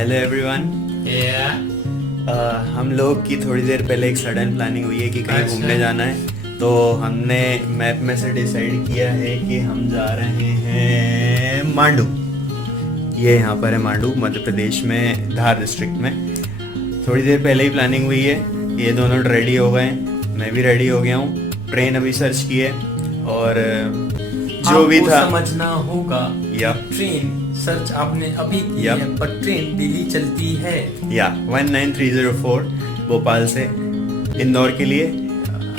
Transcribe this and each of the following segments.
Hello everyone. हम लोग की थोड़ी देर पहले एक सडन प्लानिंग हुई है कि कहीं घूमने जाना है, तो हमने मैप में से डिसाइड किया है कि हम जा रहे हैं मांडू। ये यहाँ पर है मांडू, मध्य प्रदेश में धार डिस्ट्रिक्ट में। थोड़ी देर पहले ही प्लानिंग हुई है, ये दोनों रेडी हो गए, मैं भी रेडी हो गया हूँ। ट्रेन अभी सर्च की है और जो भी था समझना होगा। ट्रेन सर्च आपने अभी की है, पर ट्रेन डेली चलती है 19304 भोपाल से इंदौर के लिए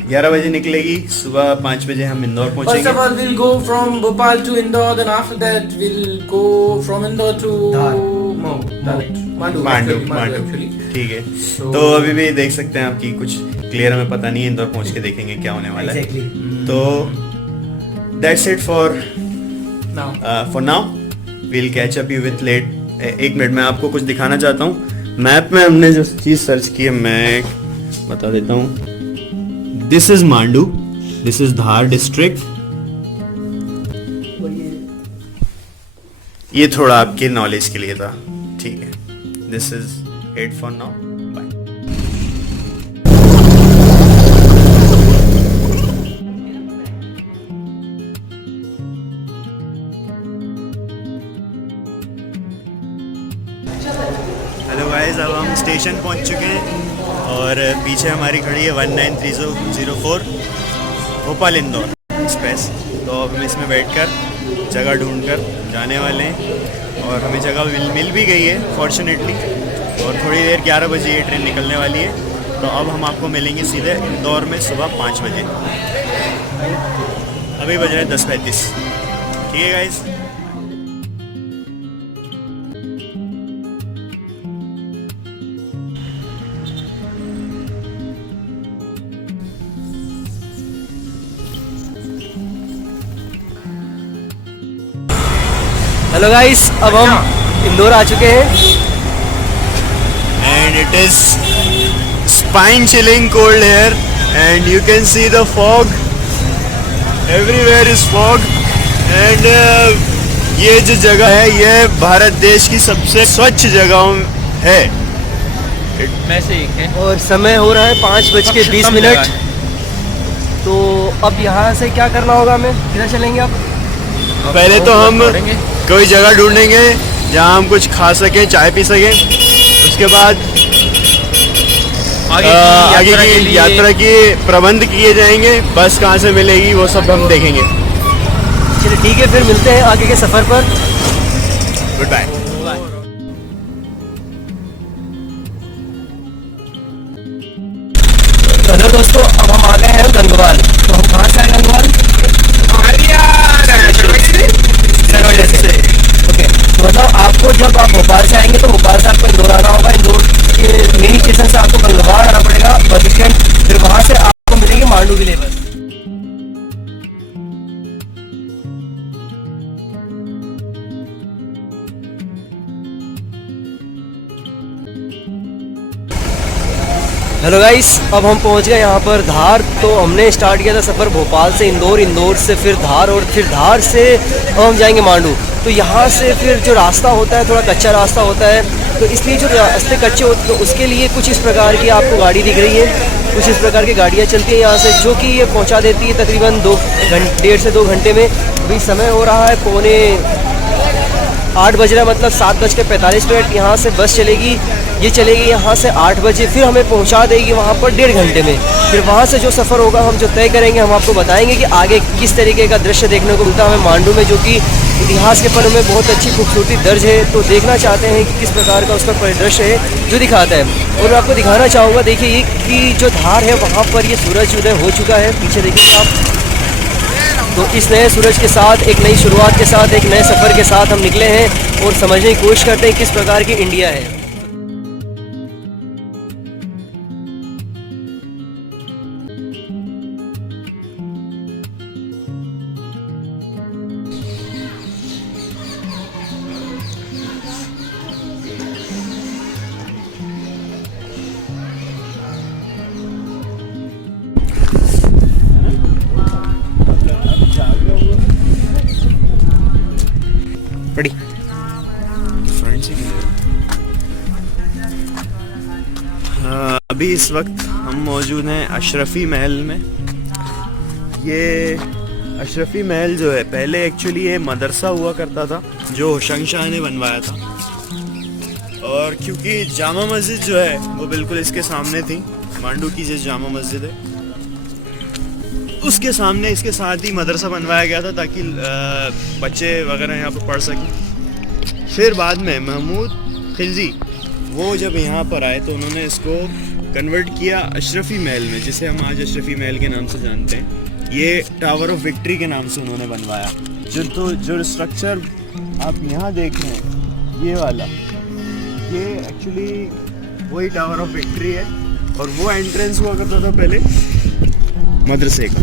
11 बजे निकलेगी। सुबह 5 बजे हम इंदौर पहुंचेंगे। First of all, we'll go from Bhopal to Indore, then after that we'll go from Indore to Mandu actually. ठीक है, तो अभी भी देख सकते हैं आपकी कुछ क्लियर हमें पता नहीं है, इंदौर पहुंच के देखेंगे क्या होने वाला है। तो that's it for now. We'll catch up you with late. एक मिनट, मैं आपको कुछ दिखाना चाहता हूँ। मैप में हमने जो चीज सर्च की है मैं बता देता हूँ। This is Mandu, this is Dhar district. ये थोड़ा आपके नॉलेज के लिए था, ठीक है। This is it for now, bye. Hello guys, अब हम स्टेशन पहुंच चुके हैं और पीछे हमारी खड़ी है 19304 भोपाल इंदौर एक्सप्रेस। तो अब हम इसमें बैठकर जगह ढूंढकर जाने वाले हैं और हमें जगह मिल भी गई है फॉर्चुनेटली। और थोड़ी देर 11 बजे ये ट्रेन निकलने वाली है। तो अब हम आपको मिलेंगे सीधे इंदौर में सुबह 5 बजे। अभी बज रहे हैं 10:35। ठीक है गाइस। हेलो गाइस, अब हम इंदौर आ चुके हैं and it is spine chilling cold here and you can see the fog, everywhere is fog and ये जो जगह है ये भारत देश की सबसे स्वच्छ जगहों है में से एक है। और समय हो रहा है 5:20। तो अब यहाँ से क्या करना होगा हमें? किधर चलेंगे आप? पहले तो हम कोई जगह ढूंढेंगे जहाँ हम कुछ खा सकें, चाय पी सकें। उसके बाद आगे की यात्रा के प्रबंध किए जाएंगे। बस कहाँ से मिलेगी वो सब हम देखेंगे। चलिए ठीक है, फिर मिलते हैं आगे के सफ़र पर। Good bye. हेलो दोस्तों, अब हम आ गए हैं गंगवाल। तो हम कहाँ से आए गंगवाल? ओके, तो मतलब आपको जब आप भोपाल से आएंगे तो भोपाल से आपको इंदौर आना होगा। इंदौर के मेन स्टेशन से आपको गंगवाल आना पड़ेगा बस स्टैंड। फिर वहाँ से आपको मिलेगी मांडू की लेबर। हेलो गाइस, अब हम पहुंच गए यहाँ पर धार। तो हमने स्टार्ट किया था सफ़र भोपाल से इंदौर, इंदौर से फिर धार और फिर धार से अब हम जाएंगे मांडू। तो यहाँ से फिर जो रास्ता होता है थोड़ा कच्चा रास्ता होता है, तो इसलिए जो रास्ते कच्चे होते हैं तो उसके लिए कुछ इस प्रकार की आपको गाड़ी दिख रही है। कुछ इस प्रकार की गाड़ियाँ चलती हैं यहाँ से, जो कि ये पहुँचा देती है तकरीबन 1.5 से 2 घंटे में। अभी समय हो रहा है 7:45, मतलब 7:45। यहाँ से बस चलेगी, ये चलेगी यहाँ से 8 बजे, फिर हमें पहुँचा देगी वहाँ पर 1.5 घंटे में। फिर वहाँ से जो सफ़र होगा हम जो तय करेंगे, हम आपको बताएंगे कि आगे किस तरीके का दृश्य देखने को मिलता है हमें मांडू में, जो कि इतिहास के पन्नों में बहुत अच्छी खूबसूरती दर्ज है। तो देखना चाहते हैं कि किस प्रकार का उसका परिदृश्य है जो दिखाता है। और मैं आपको दिखाना चाहूँगा, देखिए कि जो धार है वहाँ पर ये सूरज उदय हो चुका है, पीछे देखिए आप। तो इस नए सूरज के साथ, एक नई शुरुआत के साथ, एक नए सफ़र के साथ हम निकले हैं और समझने की कोशिश करते हैं किस प्रकार की इंडिया है। फ्रेंड से अभी इस वक्त हम मौजूद हैं अशरफी महल में। ये अशरफी महल जो है पहले एक्चुअली ये मदरसा हुआ करता था जो होशंग शाह ने बनवाया था, और क्योंकि जामा मस्जिद जो है वो बिल्कुल इसके सामने थी, मांडू की जो जामा मस्जिद है उसके सामने इसके साथ ही मदरसा बनवाया गया था ताकि बच्चे वगैरह यहाँ पर पढ़ सकें। फिर बाद में महमूद खिलजी वो जब यहाँ पर आए तो उन्होंने इसको कन्वर्ट किया अशरफी महल में, जिसे हम आज अशरफी महल के नाम से जानते हैं। ये टावर ऑफ विक्ट्री के नाम से उन्होंने बनवाया। जो स्ट्रक्चर आप यहाँ देख रहे हैं ये वाला, ये एक्चुअली वही टावर ऑफ विक्ट्री है, और वो एंट्रेंस हुआ करता था पहले मदरसे का।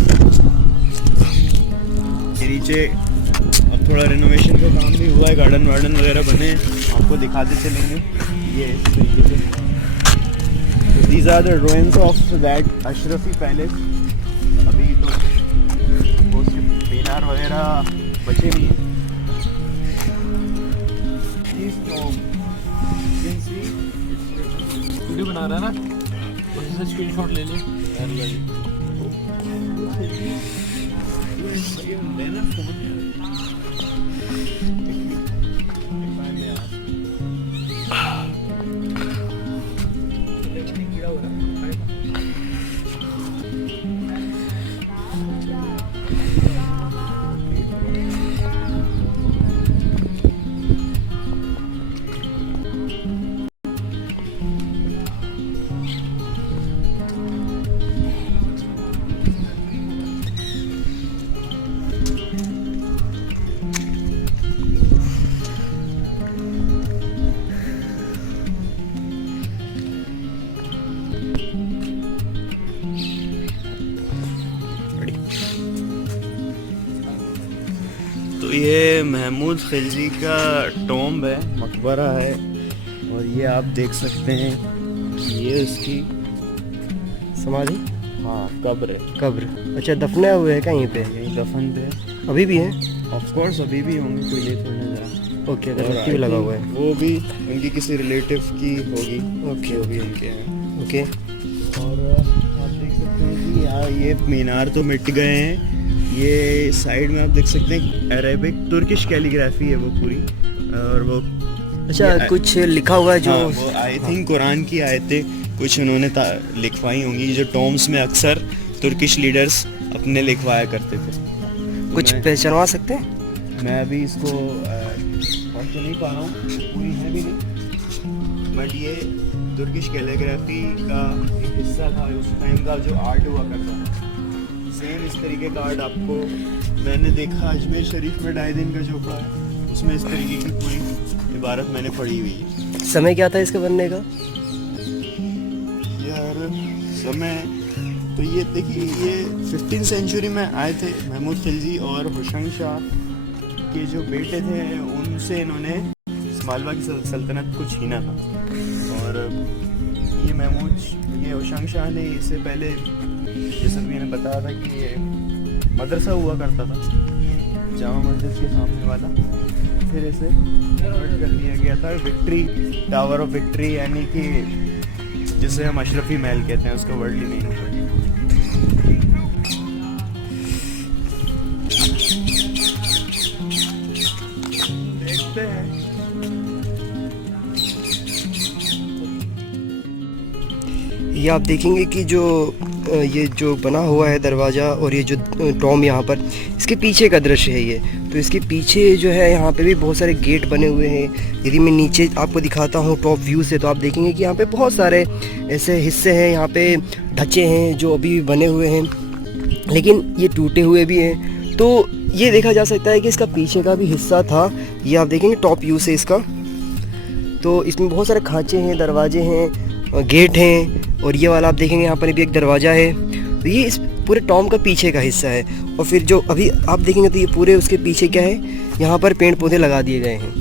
नीचे अब थोड़ा रेनोवेशन का काम भी हुआ है, गार्डन वार्डन वगैरह बने हैं, आपको दिखाते चलेंगे। ये इस तरीके से these are the ruins of that Ashrafi palace. अभी तो वो सिर्फ मीनार वगैरह बचे नहीं हैं। वीडियो बना रहा है ना, उससे स्क्रीनशॉट ले ले। तो ये महमूद खिलजी का टॉम्ब है, मकबरा है, और ये आप देख सकते हैं कि ये उसकी समाधि, हाँ कब्र है। कब्र, अच्छा दफना हुए है कहीं पे? यही दफन थे, अभी भी है? ऑफ कोर्स अभी भी होंगे, कोई ये थोड़ी जा। ओके, अगरबत्ती भी लगा हुआ है। वो भी उनकी किसी रिलेटिव की होगी। ओके, वो भी उनके हैं। ओके। और आप देख सकते हैं कि यहाँ ये मीनार तो मिट गए हैं, ये साइड में आप देख सकते हैं अरेबिक तुर्किश कैलीग्राफी है वो पूरी, और वो अच्छा कुछ लिखा हुआ है जो वो आई थिंक कुरान की आयतें कुछ उन्होंने लिखवाई होंगी, जो टॉम्स में अक्सर तुर्किश लीडर्स अपने लिखवाया करते थे। कुछ पहचानवा सकते हैं? मैं अभी इसको पढ़ तो नहीं पा रहा हूँ, पूरी है भी नहीं, बट ये तुर्किश कैलीग्राफी का एक हिस्सा था उस टाइम का जो आर्ट हुआ करता था। सेम इस तरीके का आर्ट आपको मैंने देखा अजमेर शरीफ में 2.5 दिन का चोपड़ा है, उसमें इस तरीके की पूरी इबारत मैंने पढ़ी हुई है। समय क्या था इसके बनने का? यार समय तो ये देखिए, ये 15th सेंचुरी में आए थे महमूद खिलजी, और होशंग शाह के जो बेटे थे उनसे इन्होंने मालवा की सल्तनत को छीना था। और ये होशंग शाह ने इससे पहले, जैसा कि मैंने बताया था कि ये मदरसा हुआ करता था जामा मस्जिद के सामने वाला, फिर इसे कन्वर्ट कर दिया गया था विक्ट्री, टावर ऑफ विक्ट्री, यानी कि जिसे हम अशरफी महल कहते हैं, उसका वर्ल्ड मीनिंग है। देखते हैं। ये आप देखेंगे कि जो ये जो बना हुआ है दरवाज़ा और ये जो टॉम यहाँ पर, इसके पीछे का दृश्य है ये। तो इसके पीछे जो है यहाँ पे भी बहुत सारे गेट बने हुए हैं। यदि मैं नीचे आपको दिखाता हूँ टॉप व्यू से, तो आप देखेंगे कि यहाँ पे बहुत सारे ऐसे हिस्से हैं, यहाँ पे ढांचे हैं जो अभी भी बने हुए हैं, लेकिन ये टूटे हुए भी हैं। तो ये देखा जा सकता है कि इसका पीछे का भी हिस्सा था, ये आप देखेंगे टॉप व्यू से इसका। तो इसमें बहुत सारे खाँचे हैं, दरवाजे हैं, गेट हैं, और ये वाला आप देखेंगे यहाँ पर भी एक दरवाज़ा है। तो ये इस पूरे टॉम का पीछे का हिस्सा है। और फिर जो अभी आप देखेंगे तो ये पूरे उसके पीछे क्या है, यहाँ पर पेड़ पौधे लगा दिए गए हैं।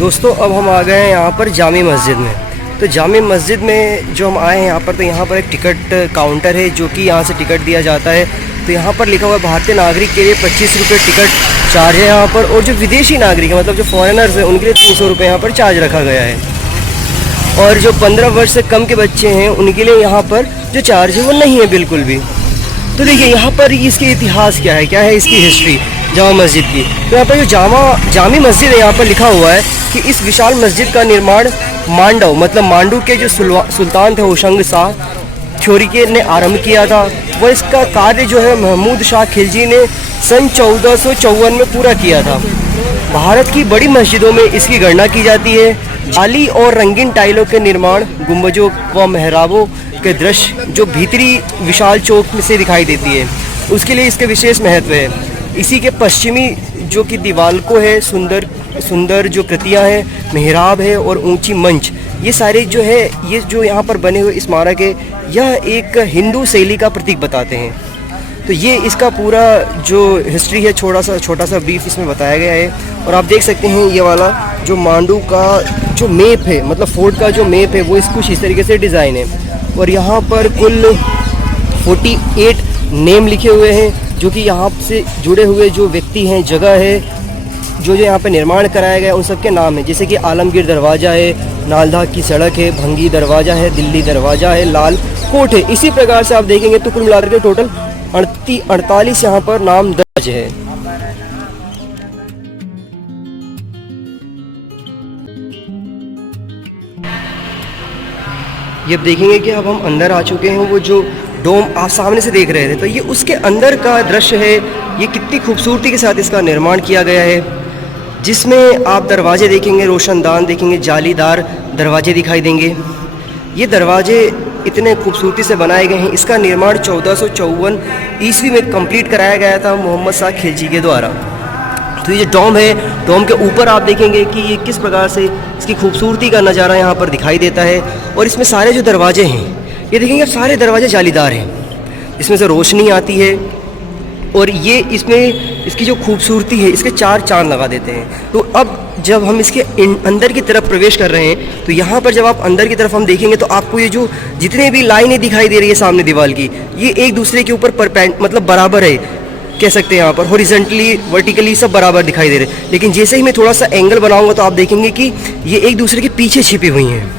दोस्तों अब हम आ गए हैं यहाँ पर जामी मस्जिद में। तो जामी मस्जिद में जो हम आए हैं यहाँ पर, तो यहाँ पर एक टिकट काउंटर है जो कि यहाँ से टिकट दिया जाता है। तो यहाँ पर लिखा हुआ है भारतीय नागरिक के लिए 25 रुपये टिकट चार्ज है यहाँ पर, और जो विदेशी नागरिक है मतलब जो फॉरेनर्स हैं उनके लिए 300 रुपये यहाँ पर चार्ज रखा गया है। और जो 15 वर्ष से कम के बच्चे हैं उनके लिए यहाँ पर जो चार्ज है वो नहीं है बिल्कुल भी। तो देखिए यहाँ पर इसके इतिहास क्या है इसकी हिस्ट्री जामा मस्जिद की। तो यहाँ पर जो जामी मस्जिद है यहाँ पर लिखा हुआ है कि इस विशाल मस्जिद का निर्माण मांडव मतलब मांडू के जो सुल्तान थे होशंग शाह थ्योरी ने आरंभ किया था। वह इसका कार्य जो है महमूद शाह खिलजी ने सन 1454 में पूरा किया था। भारत की बड़ी मस्जिदों में इसकी गणना की जाती है। जाली और रंगीन टाइलों के निर्माण, गुंबजों व मेहराबों के दृश्य जो भीतरी विशाल चौक में से दिखाई देती है, उसके लिए इसके विशेष महत्व है। इसी के पश्चिमी जो कि दीवालों है सुंदर जो कृतियाँ हैं, मेहराब है और ऊंची मंच, ये सारे जो है ये जो यहाँ पर बने हुए स्मारक है यह एक हिंदू शैली का प्रतीक बताते हैं। तो ये इसका पूरा जो हिस्ट्री है छोटा सा ब्रीफ इसमें बताया गया है। और आप देख सकते हैं ये वाला जो मांडू का जो मैप है मतलब फोर्ट का जो मैप है वो कुछ इस तरीके से डिज़ाइन है। और यहाँ पर कुल 48 नेम लिखे हुए हैं जो कि यहाँ से जुड़े हुए जो व्यक्ति हैं, जगह है, जो यहाँ पे निर्माण कराया गया उन सब के नाम है। जैसे कि आलमगीर दरवाज़ा है, नालंदा की सड़क है, भंगी दरवाज़ा है, दिल्ली दरवाज़ा है, लाल कोट है। इसी प्रकार से आप देखेंगे तो कुल मिलाकर के टोटल 48 यहाँ पर नाम दर्ज है। ये अब देखेंगे कि अब हम अंदर आ चुके हैं। वो जो डोम आप सामने से देख रहे थे तो ये उसके अंदर का दृश्य है। ये कितनी खूबसूरती के साथ इसका निर्माण किया गया है, जिसमें आप दरवाजे देखेंगे, रोशनदान देखेंगे, जालीदार दरवाजे दिखाई देंगे। ये दरवाजे इतने खूबसूरती से बनाए गए हैं। इसका निर्माण 1454 ईस्वी में कंप्लीट कराया गया था मोहम्मद शाह खिलजी के द्वारा। तो ये जो डोम है, डोम के ऊपर आप देखेंगे कि ये किस प्रकार से इसकी खूबसूरती का नज़ारा यहाँ पर दिखाई देता है। और इसमें सारे जो दरवाजे हैं ये देखेंगे सारे दरवाजे जालीदार हैं, इसमें से रोशनी आती है। और ये इसमें इसकी जो खूबसूरती है इसके 4 चांद लगा देते हैं। तो अब जब हम इसके अंदर की तरफ प्रवेश कर रहे हैं तो यहाँ पर जब आप अंदर की तरफ हम देखेंगे तो आपको ये जो जितने भी लाइनें दिखाई दे रही है सामने दीवार की, ये एक दूसरे के ऊपर मतलब बराबर है, कह सकते हैं। यहाँ पर हॉरिजॉन्टली वर्टिकली सब बराबर दिखाई दे रहे हैं। लेकिन जैसे ही मैं थोड़ा सा एंगल बनाऊंगा तो आप देखेंगे कि ये एक दूसरे के पीछे छिपी हुई हैं।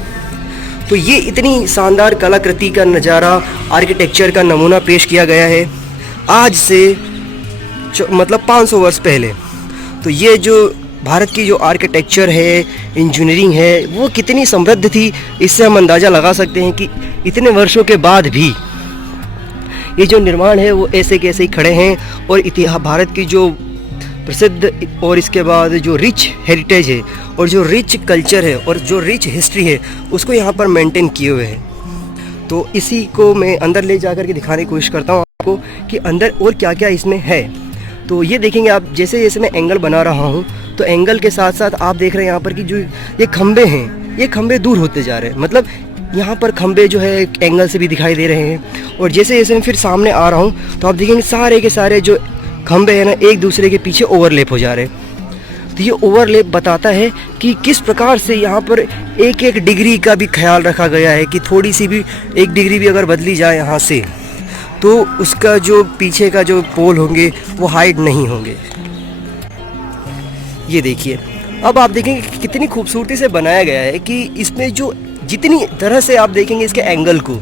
तो ये इतनी शानदार कलाकृति का नज़ारा, आर्किटेक्चर का नमूना पेश किया गया है आज से मतलब 500 वर्ष पहले। तो ये जो भारत की जो आर्किटेक्चर है, इंजीनियरिंग है, वो कितनी समृद्ध थी, इससे हम अंदाज़ा लगा सकते हैं कि इतने वर्षों के बाद भी ये जो निर्माण है वो ऐसे के ऐसे ही खड़े हैं। और इतिहास भारत की जो प्रसिद्ध और इसके बाद जो रिच हेरिटेज है और जो रिच कल्चर है और जो रिच हिस्ट्री है उसको यहाँ पर मेंटेन किए हुए हैं। तो इसी को मैं अंदर ले जा कर के दिखाने की कोशिश करता हूँ आपको कि अंदर और क्या क्या इसमें है। तो ये देखेंगे आप, जैसे जैसे मैं एंगल बना रहा हूँ तो एंगल के साथ साथ आप देख रहे हैं यहाँ पर कि जो ये खंबे हैं ये खंबे दूर होते जा रहे हैं। मतलब यहाँ पर खंबे जो है एंगल से भी दिखाई दे रहे हैं। और जैसे जैसे मैं फिर सामने आ रहा हूँ तो आप देखेंगे सारे के सारे जो खंबे हैं ना एक दूसरे के पीछे ओवरलैप हो जा रहे हैं। तो ये ओवरलैप बताता है कि किस प्रकार से यहाँ पर एक एक डिग्री का भी ख्याल रखा गया है कि थोड़ी सी भी 1 डिग्री भी अगर बदली जाए यहाँ से तो उसका जो पीछे का जो पोल होंगे वो हाइड नहीं होंगे। ये देखिए, अब आप देखेंगे कितनी खूबसूरती से बनाया गया है कि इसमें जो जितनी तरह से आप देखेंगे इसके एंगल को,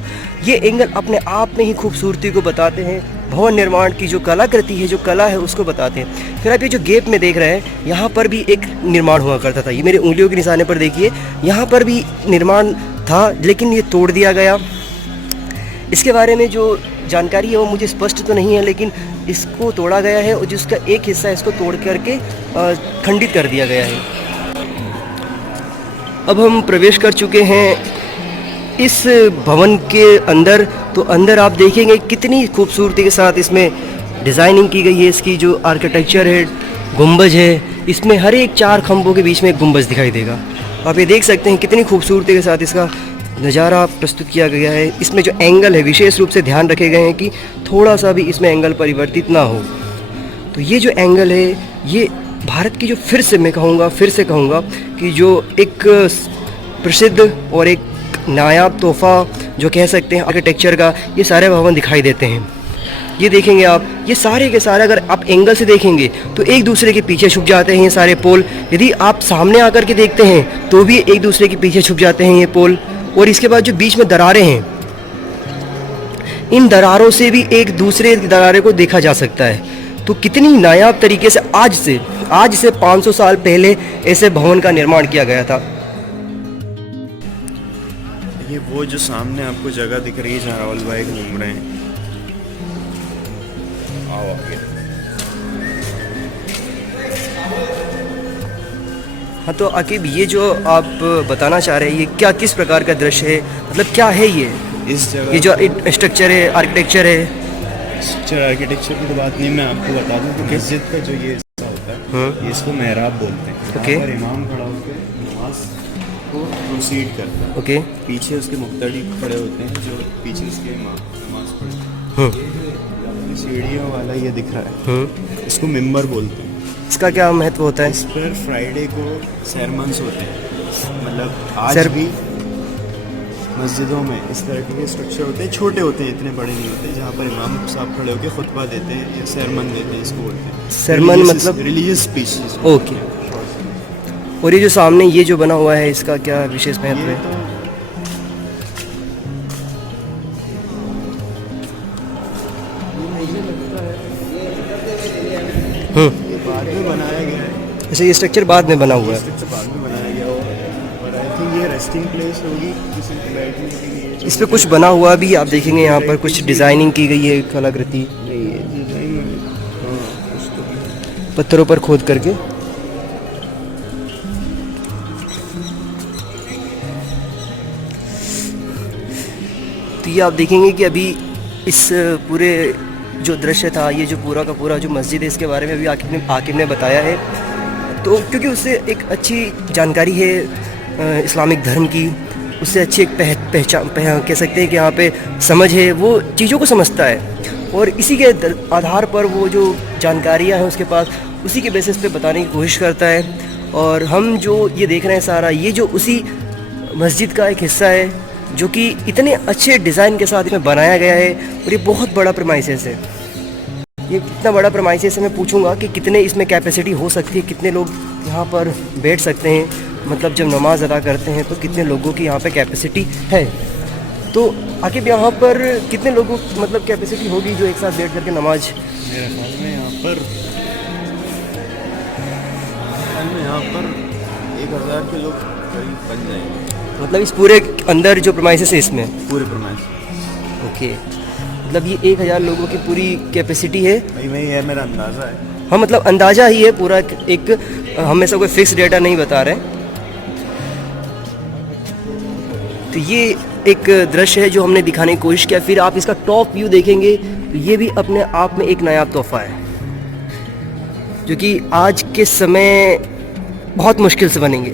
ये एंगल अपने आप में ही खूबसूरती को बताते हैं। भवन निर्माण की जो कलाकृति है, जो कला है उसको बताते हैं। फिर आप ये जो गेप में देख रहे हैं यहाँ पर भी एक निर्माण हुआ करता था। ये मेरे उंगलियों के निशाने पर देखिए, यहाँ पर भी निर्माण था लेकिन ये तोड़ दिया गया। इसके बारे में जो जानकारी है वो मुझे स्पष्ट तो नहीं है, लेकिन इसको तोड़ा गया है और जिसका एक हिस्सा इसको तोड़ करके खंडित कर दिया गया है। अब हम प्रवेश कर चुके हैं इस भवन के अंदर। तो अंदर आप देखेंगे कितनी खूबसूरती के साथ इसमें डिज़ाइनिंग की गई है। इसकी जो आर्किटेक्चर है, गुंबज है, इसमें हर एक 4 खंभों के बीच में एक गुंबज दिखाई देगा। आप ये देख सकते हैं कितनी खूबसूरती के साथ इसका नज़ारा प्रस्तुत किया गया है। इसमें जो एंगल है विशेष रूप से ध्यान रखे गए हैं कि थोड़ा सा भी इसमें एंगल परिवर्तित ना हो। तो ये जो एंगल है ये भारत की जो फिर से कहूँगा कि जो एक प्रसिद्ध और एक नायाब तोहफ़ा जो कह सकते हैं आर्किटेक्चर का, ये सारे भवन दिखाई देते हैं। ये देखेंगे आप, ये सारे के सारे अगर आप एंगल से देखेंगे तो एक दूसरे के पीछे छुप जाते हैं ये सारे पोल। यदि आप सामने आकर के देखते हैं तो भी एक दूसरे के पीछे छुप जाते हैं ये पोल। और इसके बाद जो बीच में दरारें हैं, इन दरारों से भी एक दूसरे दरारे को देखा जा सकता है। तो कितनी नायाब तरीके से आज से 500 साल पहले ऐसे भवन का निर्माण किया गया था। ये वो जो सामने आपको जगह दिख रही है जहाँ राहुल भाई घूम रहे हैं। आओ आगे। हाँ, तो आकिब ये जो आप बताना चाह रहे हैं, ये क्या किस प्रकार का दृश्य है, मतलब क्या है ये इस जगह ये जो स्ट्रक्चर है, आर्किटेक्चर है? स्ट्रक्चर आर्किटेक्चर की तो बात नहीं, मैं आपको बता दूं कि मस्जिद का जो ये हिस्सा होता है, ये इसको मेहराब बोलते हैं। ओके। यहाँ पर इमाम खड़ा होकर नमाज को प्रोसीड करता है। ओके। पीछे उसके मुक्तदी खड़े होते हैं जो पीछे उसके इमाम नमाज पढ़ते हैं। सीढ़ियों वाला ये दिख रहा है, इसको मिंबर बोलते हैं। इसका क्या महत्व होता है? इस पर फ्राइडे को सेरमन्स होते हैं। मतलब आज भी मस्जिदों में इस तरह के स्ट्रक्चर होते हैं, छोटे होते हैं, इतने बड़े नहीं होते, जहाँ पर इमाम साहब खड़े होकर खुतबा देते हैं या सेरमन देते हैं, इसको बोलते हैं। सेरमन मतलब रिलीजियस स्पीच। ओके। और ये जो सामने ये जो बना हुआ है, इसका क्या विशेष महत्व है? ये बाद में बनाया गया है। अच्छा, ये स्ट्रक्चर बाद में बना हुआ है। स्ट्रक्चर बाद में बनाया गया और आई थिंक ये रेस्टिंग प्लेस होगी किसी को बैठने के लिए। इस पे कुछ बना हुआ भी आप देखेंगे, यहाँ पर कुछ डिज़ाइनिंग की गई है, कलाकृति पत्थरों पर खोद करके। तो ये आप देखेंगे कि अभी इस पूरे जो दृश्य था, ये जो पूरा का पूरा जो मस्जिद है, इसके बारे में भी आकिब ने बताया है। तो क्योंकि उससे एक अच्छी जानकारी है इस्लामिक धर्म की, उससे अच्छी एक पहचान कह सकते हैं कि यहाँ पे समझ है, वो चीज़ों को समझता है और इसी के आधार पर वो जो जानकारियाँ हैं उसके पास, उसी के बेसिस पे बताने की कोशिश करता है। और हम जो ये देख रहे हैं सारा, ये जो उसी मस्जिद का एक हिस्सा है जो कि इतने अच्छे डिज़ाइन के साथ इसमें बनाया गया है। और ये बहुत बड़ा प्रेमाइसेस है, ये इतना बड़ा प्रेमाइसेस है। मैं पूछूंगा कि कितने इसमें कैपेसिटी हो सकती है, कितने लोग यहाँ पर बैठ सकते हैं, मतलब जब नमाज अदा करते हैं तो कितने लोगों की यहाँ पे कैपेसिटी है। तो आखिर यहाँ पर कितने लोगों मतलब कैपेसिटी होगी जो एक साथ बैठ करके नमाज? मेरे ख्याल में यहाँ पर 1000 के लोग करीब बन जाएंगे। मतलब इस पूरे अंदर जो प्रेमाइसेस है इसमें पूरे प्रेमाइसेस। ओके, मतलब ये 1000 लोगों की पूरी कैपेसिटी है। भाई ये मेरा अंदाज़ा है। हाँ, मतलब अंदाज़ा ही है पूरा, एक हम ऐसा कोई फिक्स डेटा नहीं बता रहे। तो ये एक दृश्य है जो हमने दिखाने की कोशिश किया। फिर आप इसका टॉप व्यू देखेंगे तो ये भी अपने आप में एक नायाब तोहफा है जो कि आज के समय बहुत मुश्किल से बनेंगे।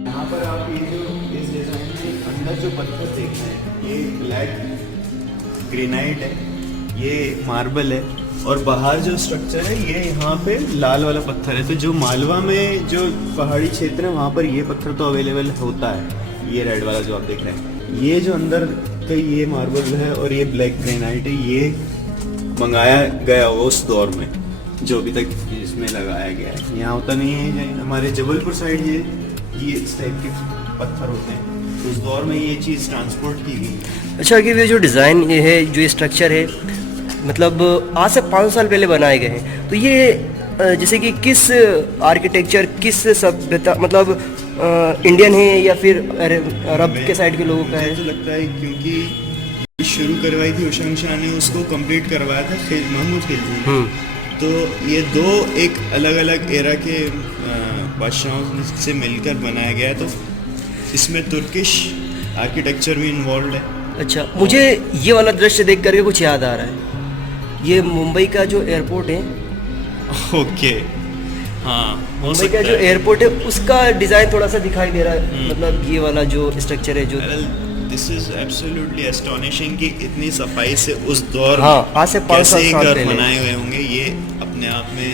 यहाँ पर आप ये जो इस डिज़ाइन के अंदर जो पत्थर देख रहे हैं, ये ब्लैक ग्रेनाइट है, ये मार्बल है, और बाहर जो स्ट्रक्चर है ये यहाँ पे लाल वाला पत्थर है। तो जो मालवा में जो पहाड़ी क्षेत्र है वहाँ पर ये पत्थर तो अवेलेबल होता है, ये रेड वाला जो आप देख रहे हैं। ये जो अंदर का ये मार्बल है और ये ब्लैक ग्रेनाइट है, ये मंगाया गया उस दौर में जो अभी तक इसमें लगाया गया है। यहाँ होता नहीं है, हमारे जबलपुर साइड ये इस टाइप के पत्थर होते हैं, उस दौर में ये चीज़ ट्रांसपोर्ट की गई। अच्छा, कि ये जो डिज़ाइन ये है, जो ये स्ट्रक्चर है, मतलब आज से 500 साल पहले बनाए गए हैं। तो ये जैसे कि किस आर्किटेक्चर, किस सभ्यता, मतलब इंडियन है या फिर अरब के साइड के लोगों का है? मुझे तो लगता है क्योंकि शुरू करवाई थी हुसैन शाह ने, उसको कंप्लीट करवाया था महमूद खिलजी ने। तो ये दो एक अलग अलग एरा के बादशाहों से मिलकर बनाया गया है। तो इसमें तुर्किश आर्किटेक्चर भी इन्वॉल्व है। अच्छा, मुझे ये वाला दृश्य देख करके कुछ याद आ रहा है। ये मुंबई का जो एयरपोर्ट है, ओके, हाँ, मुंबई का जो एयरपोर्ट है उसका डिज़ाइन थोड़ा सा दिखाई दे रहा है। मतलब ये वाला जो स्ट्रक्चर है, जो दिस इज एब्सोल्युटली एस्टोनिशिंग कि इतनी सफाई से उस दौर हाँ, आज से 500 साल घर पहले बनाए हुए होंगे। ये अपने आप में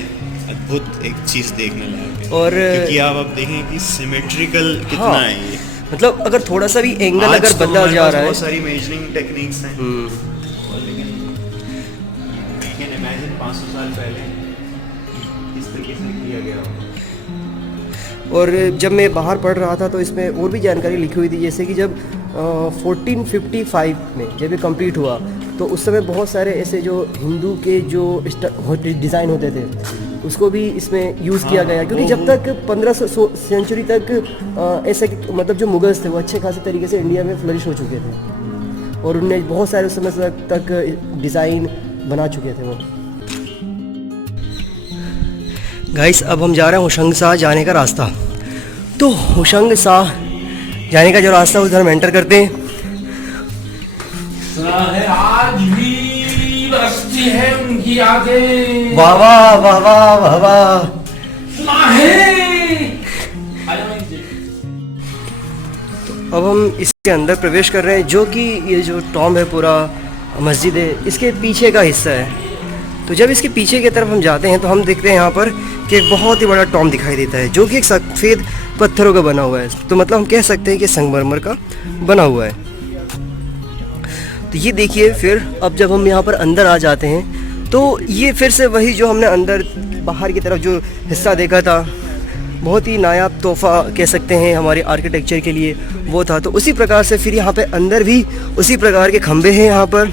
अद्भुत एक चीज़ देखने लायक है। और क्योंकि आप अब देखें कि सिमेट्रिकल कितना हाँ, है ये। मतलब अगर थोड़ा सा भी एंगल आज अगर तो बदला हमारे जा पास रहा है। बहुत सारी मेजरिंग टेक्निक्स हैं, और लेकिन इमेजिन 500 साल पहले किस तरीके से किया गया होगा। और जब मैं बाहर पढ़ रहा था तो इसमें और भी जानकारी लिखी हुई थी, जैसे कि जब 1455 में जब ये कंप्लीट हुआ तो उस समय बहुत सारे ऐसे जो हिंदू के जो डिज़ाइन होते थे उसको भी इसमें यूज़ किया गया, क्योंकि जब तक 1500 सेंचुरी तक ऐसे मतलब जो मुगल्स थे वो अच्छे खासे तरीके से इंडिया में फ्लरिश हो चुके थे और उनने बहुत सारे उस समय तक डिज़ाइन बना चुके थे वो। गाइस अब हम जा रहे हैं होशंग शाह जाने का रास्ता। तो होशंग शाह जाने का जो रास्ता उधर हम एंटर करते हैं। आज भी बस्ती है उनकी यादें। वाह वाह वाह वाह वाह वाह। अब हम इसके अंदर प्रवेश कर रहे हैं, जो कि ये जो टॉम्ब है पूरा मस्जिद है इसके पीछे का हिस्सा है। तो जब इसके पीछे की तरफ हम जाते हैं तो हम देखते हैं यहाँ पर कि एक बहुत ही बड़ा टॉम्ब दिखाई देता है, जो कि एक सफ़ेद पत्थरों का बना हुआ है। तो मतलब हम कह सकते हैं कि संगमरमर का बना हुआ है। तो ये देखिए, फिर अब जब हम यहाँ पर अंदर आ जाते हैं तो ये फिर से वही जो हमने अंदर बाहर की तरफ जो हिस्सा देखा था, बहुत ही नायाब तोहफ़ा कह सकते हैं हमारे आर्किटेक्चर के लिए वो था। तो उसी प्रकार से फिर यहाँ पे अंदर भी उसी प्रकार के खंभे हैं। यहाँ पर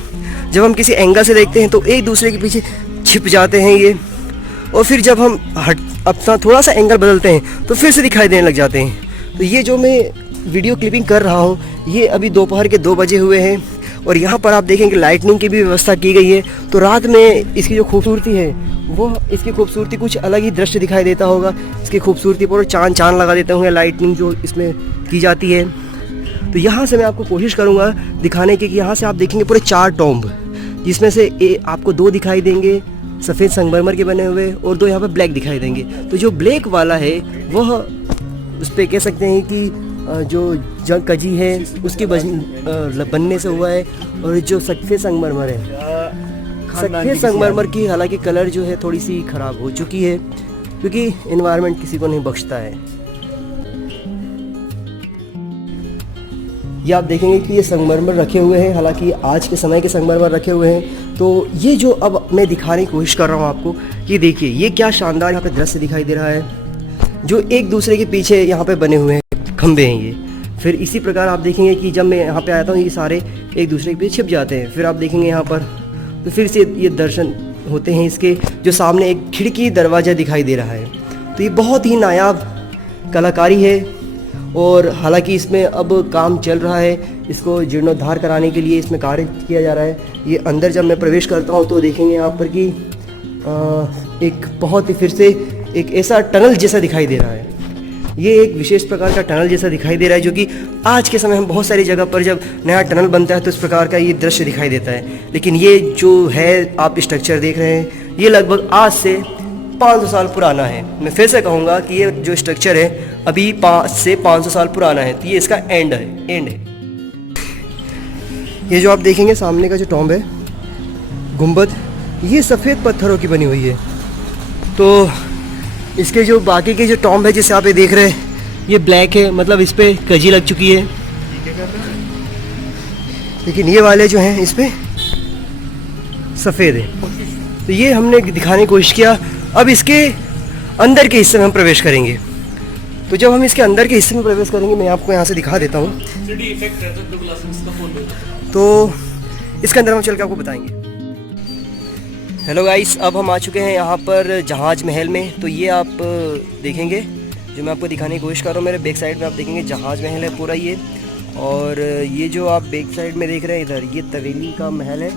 जब हम किसी एंगल से देखते हैं तो एक दूसरे के पीछे छिप जाते हैं ये, और फिर जब हम अपना थोड़ा सा एंगल बदलते हैं तो फिर से दिखाई देने लग जाते हैं। तो ये जो मैं वीडियो क्लिपिंग कर रहा हूँ ये अभी दोपहर के 2 बजे हुए हैं, और यहाँ पर आप देखेंगे लाइटनिंग की भी व्यवस्था की गई है। तो रात में इसकी जो खूबसूरती है वो इसकी खूबसूरती कुछ अलग ही दृश्य दिखाई देता होगा। इसकी खूबसूरती पर चांद लगा देते होंगे लाइटनिंग जो इसमें की जाती है। तो यहाँ से मैं आपको कोशिश करूँगा दिखाने की कि यहाँ से आप देखेंगे पूरे 4 टॉम्ब, जिसमें से आपको 2 दिखाई देंगे सफ़ेद संगमरमर के बने हुए और 2 यहाँ पर ब्लैक दिखाई देंगे। तो जो ब्लैक वाला है वह उस पर कह सकते हैं कि जो जंग कजी है उसके बनने से हुआ है, और जो सफ़ेद संगमरमर है, सफ़ेद संगमरमर की हालांकि कलर जो है थोड़ी सी ख़राब हो चुकी है, क्योंकि एनवायरनमेंट किसी को नहीं बख्शता है। ये आप देखेंगे कि ये संगमरमर रखे हुए हैं, हालांकि आज के समय के संगमरमर रखे हुए हैं। तो ये जो अब मैं दिखाने की कोशिश कर रहा हूँ आपको, ये देखिए ये क्या शानदार यहाँ पे दृश्य दिखाई दे रहा है, जो एक दूसरे के पीछे यहाँ पे बने हुए हैं खंभे हैं ये। फिर इसी प्रकार आप देखेंगे कि जब मैं यहाँ पे आता हूँ ये सारे एक दूसरे के पीछे छिप जाते हैं। फिर आप देखेंगे यहाँ पर तो फिर से ये दर्शन होते हैं इसके, जो सामने एक खिड़की दरवाज़ा दिखाई दे रहा है। तो ये बहुत ही नायाब कलाकारी है, और हालांकि इसमें अब काम चल रहा है, इसको जीर्णोद्धार कराने के लिए इसमें कार्य किया जा रहा है। ये अंदर जब मैं प्रवेश करता हूँ तो देखेंगे यहाँ पर कि एक बहुत ही फिर से एक ऐसा टनल जैसा दिखाई दे रहा है। ये एक विशेष प्रकार का टनल जैसा दिखाई दे रहा है, जो कि आज के समय में बहुत सारी जगह पर जब नया टनल बनता है तो इस प्रकार का ये दृश्य दिखाई देता है। लेकिन ये जो है आप स्ट्रक्चर देख रहे हैं ये लगभग आज से 500 साल पुराना है। मैं फिर से कहूँगा कि ये जो स्ट्रक्चर है अभी 5 से 500 साल पुराना है। तो ये इसका एंड है। ये जो आप देखेंगे सामने का जो टॉम्ब है, गुंबद, ये सफ़ेद पत्थरों की बनी हुई है। तो इसके जो बाकी के जो टॉम्ब है जिसे आप ये देख रहे हैं ये ब्लैक है, मतलब इस पर कजी लग चुकी है। लेकिन ये वाले जो हैं इस पर सफ़ेद है। तो ये हमने दिखाने की कोशिश किया। अब इसके अंदर के हिस्से में हम प्रवेश करेंगे। तो जब हम इसके अंदर के हिस्से में प्रवेश करेंगे, मैं आपको यहाँ से दिखा देता हूँ। तो इसके अंदर हम चल के आपको बताएंगे। हेलो गाइस, अब हम आ चुके हैं यहाँ पर जहाज़ महल में। तो ये आप देखेंगे जो मैं आपको दिखाने की कोशिश कर रहा हूँ, मेरे बैक साइड में आप देखेंगे जहाज़ महल है पूरा ये। और ये जो आप बैक साइड में देख रहे हैं इधर, ये तवेली का महल है।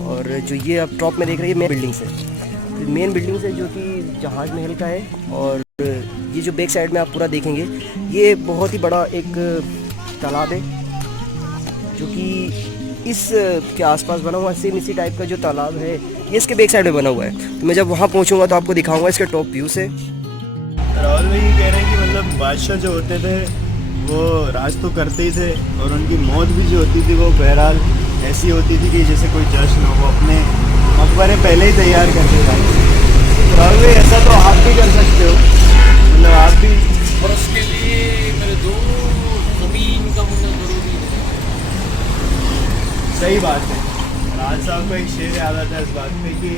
और जो ये आप टॉप में देख रहे हैं मेन बिल्डिंग से, मेन बिल्डिंग से जो कि जहाज़ महल का है। और ये जो बैक साइड में आप पूरा देखेंगे ये बहुत ही बड़ा एक तालाब है, जो कि इस के आसपास बना हुआ सेम इसी टाइप का जो तालाब है ये इसके बैक साइड में बना हुआ है। तो मैं जब वहाँ पहुँचूँगा तो आपको दिखाऊंगा इसके टॉप व्यू से। राहुल भाई कह रहे हैं कि मतलब बादशाह जो होते थे वो राज तो करते ही थे, और उनकी मौत भी जो होती थी वो बहरहाल ऐसी होती थी कि जैसे कोई जश्न हो, वो अपने मकबरे पहले ही तैयार करते थे। अभी ऐसा तो आप भी कर सकते हो, मतलब आप भी। और उसके लिए मेरे दो जमीन का होना जरूरी है। सही बात है। राज साहब को एक शेर याद आता है इस बात पे कि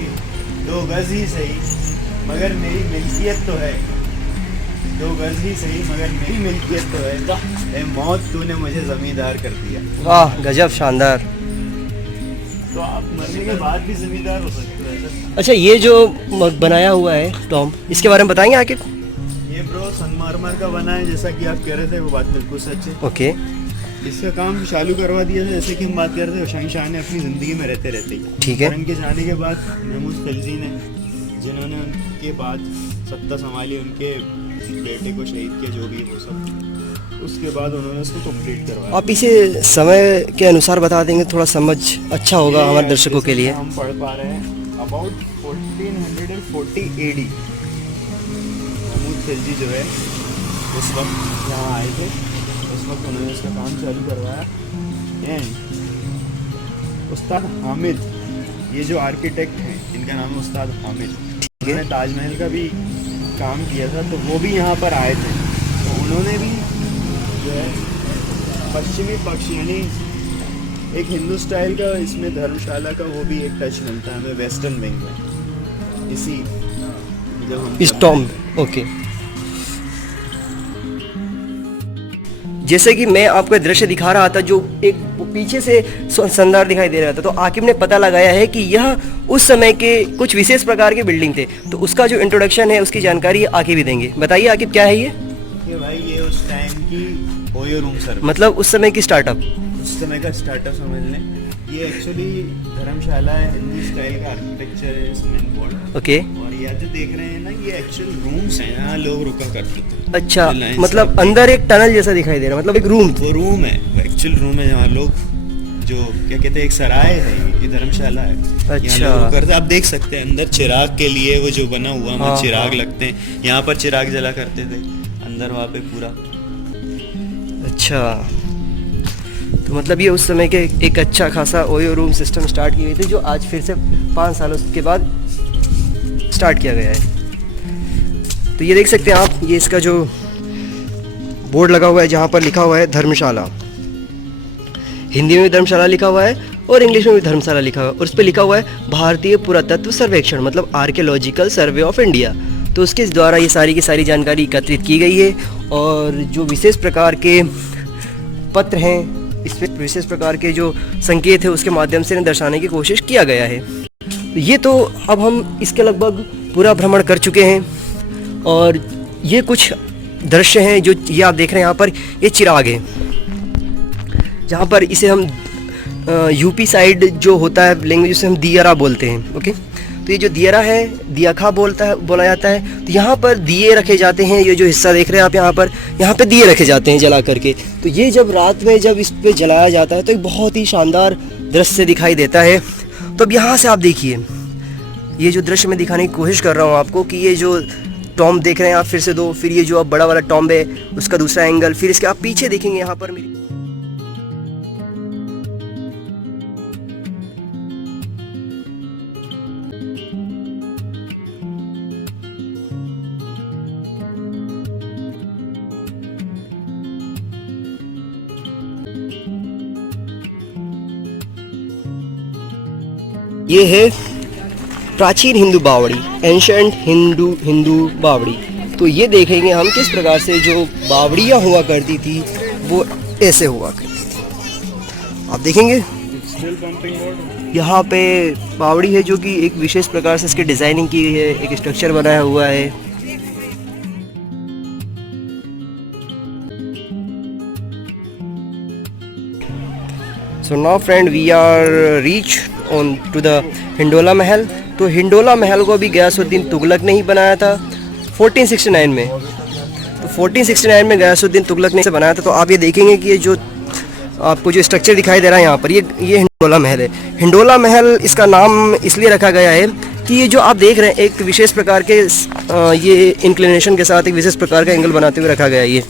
2 गज ही सही मगर मेरी मिल्कियत तो है, 2 गज ही सही मगर मेरी मिल्कियत तो है, ए मौत तूने मुझे जमींदार कर दिया। वाह गजब, शानदार। तो आप मरने के बाद भी जमींदार हो सकते हो ऐसा। अच्छा, ये जो बनाया हुआ है टॉम, इसके बारे में बताएंगे आखिर? ये ब्रो संगमरमर का बना है, जैसा कि आप कह रहे थे, वो बात बिल्कुल सच है। ओके। इसका काम चालू करवा दिया था, जैसे कि हम बात कर रहे थे हुसैन शाह ने अपनी ज़िंदगी में रहते रहते ही। ठीक है। और इनके जाने के बाद महमूद खिलजी ने, जिन्होंने उनके बाद सत्ता संभाली, उनके बेटे को शहीद किया, जो भी वो सब, उसके बाद उन्होंने उसको कंप्लीट करवाया। आप इसे समय के अनुसार बता देंगे, थोड़ा समझ अच्छा होगा हमारे दर्शकों के लिए। हम पढ़ पा रहे हैं अबाउट 1440 AD महमूद खिलजी जो है उस वक्त यहाँ आए थे, उस वक्त उन्होंने इसका काम चालू करवाया। एंड उस्ताद हामिद, ये जो आर्किटेक्ट हैं, इनका नाम है उस्ताद हामिद, उन्होंने ताजमहल का भी काम किया था, तो वो भी यहाँ पर आए थे। तो उन्होंने भी जो है पश्चिमी पक्ष, यानी एक हिंदू स्टाइल का इसमें धर्मशाला का वो भी एक टच मिलता है हमें वेस्टर्न विंग में, इसी जब हम इस टॉम। ओके। जैसे कि मैं आपको दृश्य दिखा रहा था, जो एक पीछे से शानदार दिखाई दे रहा था, तो आकिब ने पता लगाया है कि यह उस समय के कुछ विशेष प्रकार के बिल्डिंग थे। तो उसका जो इंट्रोडक्शन है, उसकी जानकारी आकिब भी देंगे। बताइए आकिब, क्या है ये? भाई ये उस टाइम की ओयो रूम सर, मतलब उस समय की स्टार्टअप, उस समय का स्टार्टअप समझ लें। ये एक्चुअली धर्मशाला है, हिंदी स्टाइल का आर्किटेक्चर है इसमें बोर्ड। ओके। और ये जो देख रहे हैं ना, ये एक्चुअल रूम्स हैं, यहाँ लोग रुका करते थे। अच्छा, मतलब अंदर एक टनल जैसा दिखाई दे रहा है, मतलब एक रूम। वो रूम है, वो एक्चुअल रूम है जहाँ लोग, जो क्या कहते हैं, एक सराय है, ये धर्मशाला है। अच्छा। करते आप देख सकते हैं अंदर चिराग के लिए वो जो बना हुआ, वहाँ हाँ, चिराग हाँ। लगते हैं, यहाँ पर चिराग जला करते थे अंदर वहाँ पे पूरा। अच्छा, तो मतलब ये उस समय के एक अच्छा खासा ओयो रूम सिस्टम स्टार्ट की गई थी, जो आज फिर से 5 सालों के बाद स्टार्ट किया गया है। तो ये देख सकते हैं आप, ये इसका जो बोर्ड लगा हुआ है, जहाँ पर लिखा हुआ है धर्मशाला, हिंदी में भी धर्मशाला लिखा हुआ है और इंग्लिश में भी धर्मशाला लिखा हुआ है, और उस पर लिखा हुआ है भारतीय पुरातत्व सर्वेक्षण, मतलब आर्कियोलॉजिकल सर्वे ऑफ इंडिया। तो उसके द्वारा ये सारी की सारी जानकारी एकत्रित की गई है, और जो विशेष प्रकार के पत्र हैं, इस विशेष प्रकार के जो संकेत है, उसके माध्यम से दर्शाने की कोशिश किया गया है। तो ये तो अब हम इसके लगभग पूरा भ्रमण कर चुके हैं, और ये कुछ दृश्य हैं जो ये आप देख रहे हैं। यहाँ पर ये चिराग है, जहाँ पर इसे हम यूपी साइड जो होता है लैंग्वेज, उसे हम दियरा बोलते हैं। ओके, तो ये जो दियरा है, दियाखा बोला जाता है। तो यहाँ पर दिए रखे जाते हैं, ये जो हिस्सा देख रहे हैं आप, यहाँ पे दिए रखे जाते हैं जला करके। तो ये जब रात में जब इस पे जलाया जाता है, तो एक बहुत ही शानदार दृश्य दिखाई देता है। तो अब यहाँ से आप देखिए, ये जो दृश्य मैं दिखाने की कोशिश कर रहा हूँ आपको, कि ये जो टॉम्ब देख रहे हैं आप, फिर से दो, फिर ये जो अब बड़ा वाला टॉम्ब है उसका दूसरा एंगल, फिर इसके आप पीछे देखेंगे यहाँ पर मेरी ये है प्राचीन हिंदू बावड़ी, एंशंट हिंदू बावड़ी। तो ये देखेंगे हम किस प्रकार से जो बावड़ियाँ हुआ करती थी वो ऐसे हुआ करती थी। आप देखेंगे यहाँ पे बावड़ी है, जो कि एक विशेष प्रकार से इसकी डिज़ाइनिंग की गई है, एक स्ट्रक्चर बनाया हुआ है। So now friend, we are reach on to the Hindola Mahal. तो हिंडोला महल को भी गयासुद्दीन तुगलक ने ही बनाया था 1469 में। तो 1469 में गयासुद्दीन तुगलक ने इसे बनाया था। तो आप ये देखेंगे कि ये जो आपको जो स्ट्रक्चर दिखाई दे रहा है यहाँ पर, ये हिंडोला महल है। हिंडोला महल इसका नाम इसलिए रखा गया है कि ये जो आप देख रहे हैं, एक विशेष प्रकार के ये इंक्लिनेशन के साथ एक विशेष प्रकार का एंगल बनाते हुए रखा गया है ये।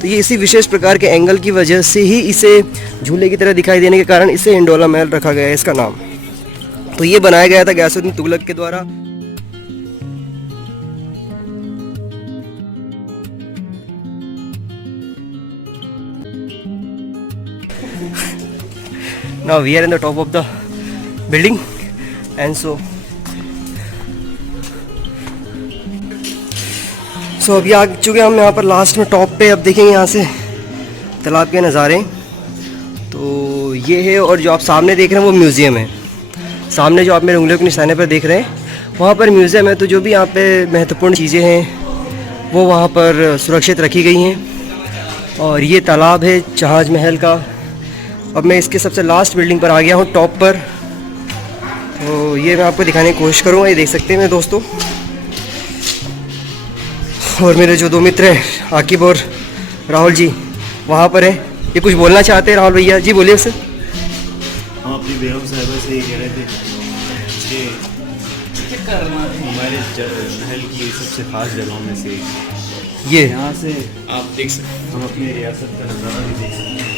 तो ये इसी विशेष प्रकार के एंगल की वजह से ही इसे झूले की तरह दिखाई देने के कारण इसे हिंडोला महल रखा गया है इसका नाम। तो ये बनाया गया था गयासुद्दीन तुगलक के द्वारा। Now we are in the top of the building, and so अभी आ चुके हम यहाँ पर लास्ट में टॉप पे। अब देखेंगे यहाँ से तालाब के नज़ारे। तो ये है, और जो आप सामने देख रहे हैं वो म्यूज़ियम है। सामने जो आप मेरे उंगलियों के निशाने पर देख रहे हैं वहाँ पर म्यूज़ियम है। तो जो भी यहाँ पे महत्वपूर्ण चीज़ें हैं वो वहाँ पर सुरक्षित रखी गई हैं। और ये तालाब है जहाज महल का। अब मैं इसके सबसे लास्ट बिल्डिंग पर आ गया हूँ, टॉप पर। तो ये मैं आपको दिखाने की कोशिश करूँगा। ये देख सकते हैं मेरे दोस्तों, और मेरे जो दो मित्र हैं आकिब और राहुल जी वहाँ पर हैं। ये कुछ बोलना चाहते हैं राहुल भैया जी, बोलिए सर। हम अपनी बेगम साहिबा से ये कह रहे थे कि हमारे महल की सबसे ख़ास जगहों में से ये यहाँ से आप देख सकते, हम अपनी रियासत का नज़ारा भी देख सकते हैं।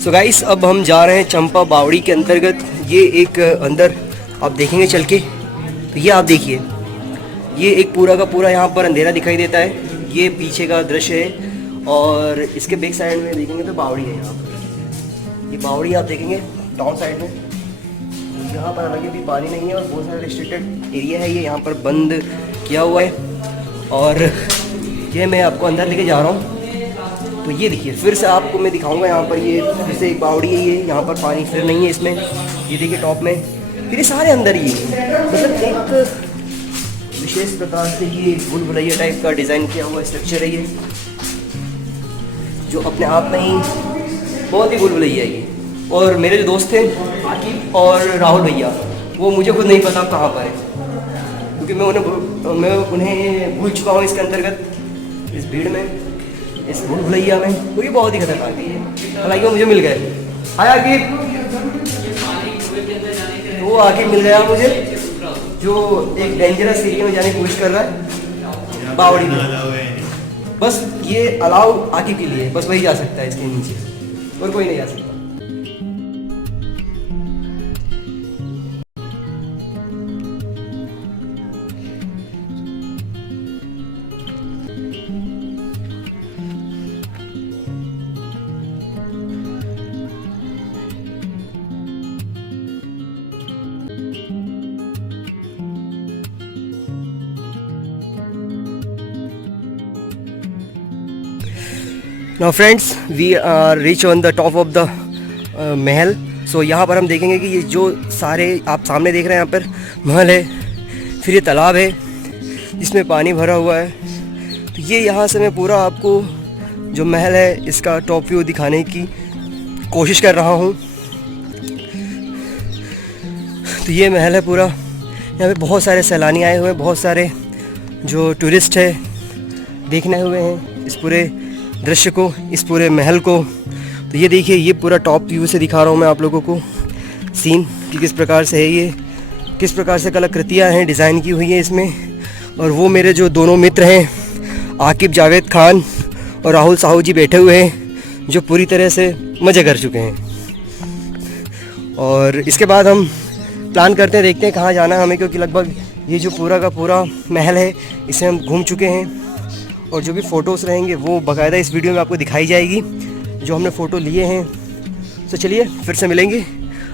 सो गाइस, अब हम जा रहे हैं चंपा बावड़ी के अंतर्गत। ये एक अंदर आप देखेंगे चल के, तो ये आप देखिए, ये एक पूरा का पूरा यहाँ पर अंधेरा दिखाई देता है। ये पीछे का दृश्य है, और इसके बैक साइड में देखेंगे तो बावड़ी है। यहाँ पर ये बावड़ी आप देखेंगे टाउन साइड में। यहाँ पर हालांकि भी पानी नहीं है, और बहुत सारा रिस्ट्रिक्टेड एरिया है। ये यहाँ पर बंद किया हुआ है, और ये मैं आपको अंदर लेके जा रहा हूँ। तो ये देखिए, फिर से आपको मैं दिखाऊंगा। यहाँ पर ये फिर से एक बावड़ी है। ये यहाँ पर पानी फिर नहीं है इसमें। ये देखिए टॉप में, फिर ये सारे अंदर ही है। मतलब एक विशेष प्रकार से ये भूल भुलैया टाइप का डिज़ाइन किया हुआ स्ट्रक्चर है ये, जो अपने आप में ही बहुत ही भूल भुलैया है ये। और मेरे जो दोस्त थे आकिब और राहुल भैया, वो मुझे खुद नहीं पता कहाँ पर है, क्योंकि मैं उन्हें भूल चुका हूँ इसके अंतर्गत, इस भीड़ में, इस भूल भुलैया में। क्योंकि बहुत ही खतरनाक है। हालांकि वो मुझे मिल गए। हाय आकिब, वो आकिब मिल गया मुझे, जो एक डेंजरस एरिया में जाने की कोशिश कर रहा है बावड़ी में। बस ये अलाउ आकिब के लिए, बस वही जा सकता है इसके नीचे, और कोई नहीं जा सकता। Now friends, we are reach on the top of the महल। सो यहाँ पर हम देखेंगे कि ये जो सारे आप सामने देख रहे हैं यहाँ पर महल है, फिर ये तालाब है जिसमें पानी भरा हुआ है। तो ये यहाँ से मैं पूरा आपको जो महल है इसका टॉप व्यू दिखाने की कोशिश कर रहा हूँ। तो ये महल है पूरा। यहाँ पे बहुत सारे सैलानी आए हुए हैं, बहुत सारे जो टूरिस्ट है देखने हुए हैं इस पूरे दृश्य को, इस पूरे महल को। तो ये देखिए, ये पूरा टॉप व्यू से दिखा रहा हूँ मैं आप लोगों को सीन कि किस प्रकार से है ये, किस प्रकार से कलाकृतियाँ हैं डिज़ाइन की हुई है इसमें। और वो मेरे जो दोनों मित्र हैं आकिब जावेद खान और राहुल साहू जी बैठे हुए हैं, जो पूरी तरह से मज़े कर चुके हैं। और इसके बाद हम प्लान करते हैं, देखते हैं कहाँ जाना है हमें, क्योंकि लगभग ये जो पूरा का पूरा महल है इसे हम घूम चुके हैं। और जो भी फ़ोटोज़ रहेंगे वो बाकायदा इस वीडियो में आपको दिखाई जाएगी जो हमने फ़ोटो लिए हैं। तो चलिए फिर से मिलेंगे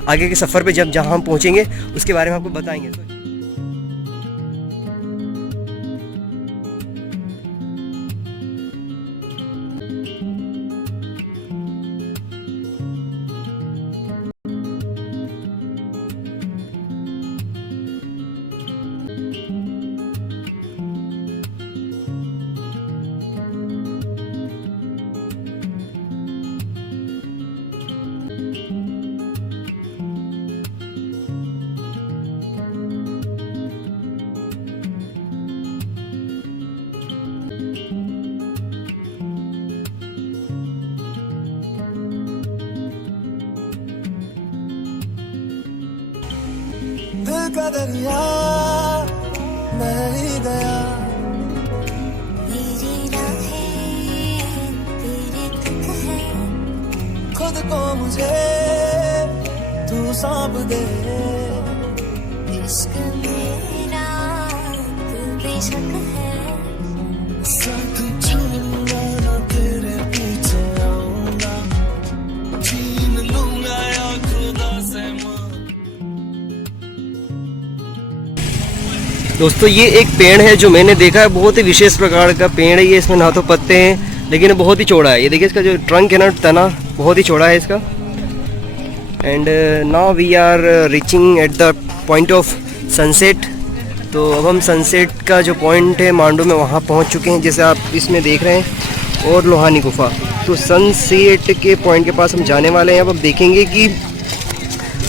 आगे के सफ़र पे, जब जहाँ हम पहुँचेंगे उसके बारे में आपको बताएंगे। दिल का दरिया बह ही गया। मेरी राहें तेरे तक है, खुद को मुझे तू सौंप दे। इश्क मेरा तू बेशक है, साथ छोड़ूंगा ना तेरे पीछे आऊंगा, छीन लूंगा या खुदा से दोस्तों ये एक पेड़ है जो मैंने देखा है, बहुत ही विशेष प्रकार का पेड़ है ये। इसमें ना तो पत्ते हैं लेकिन बहुत ही चौड़ा है। ये देखिए इसका जो ट्रंक है ना, तना बहुत ही चौड़ा है इसका। And now we are reaching at the point of sunset. तो अब हम सनसेट का जो पॉइंट है मांडू में वहाँ पहुँच चुके हैं, जैसे आप इसमें देख रहे हैं, और लोहानी गुफा। तो सनसेट के पॉइंट के पास हम जाने वाले हैं। अब हम देखेंगे कि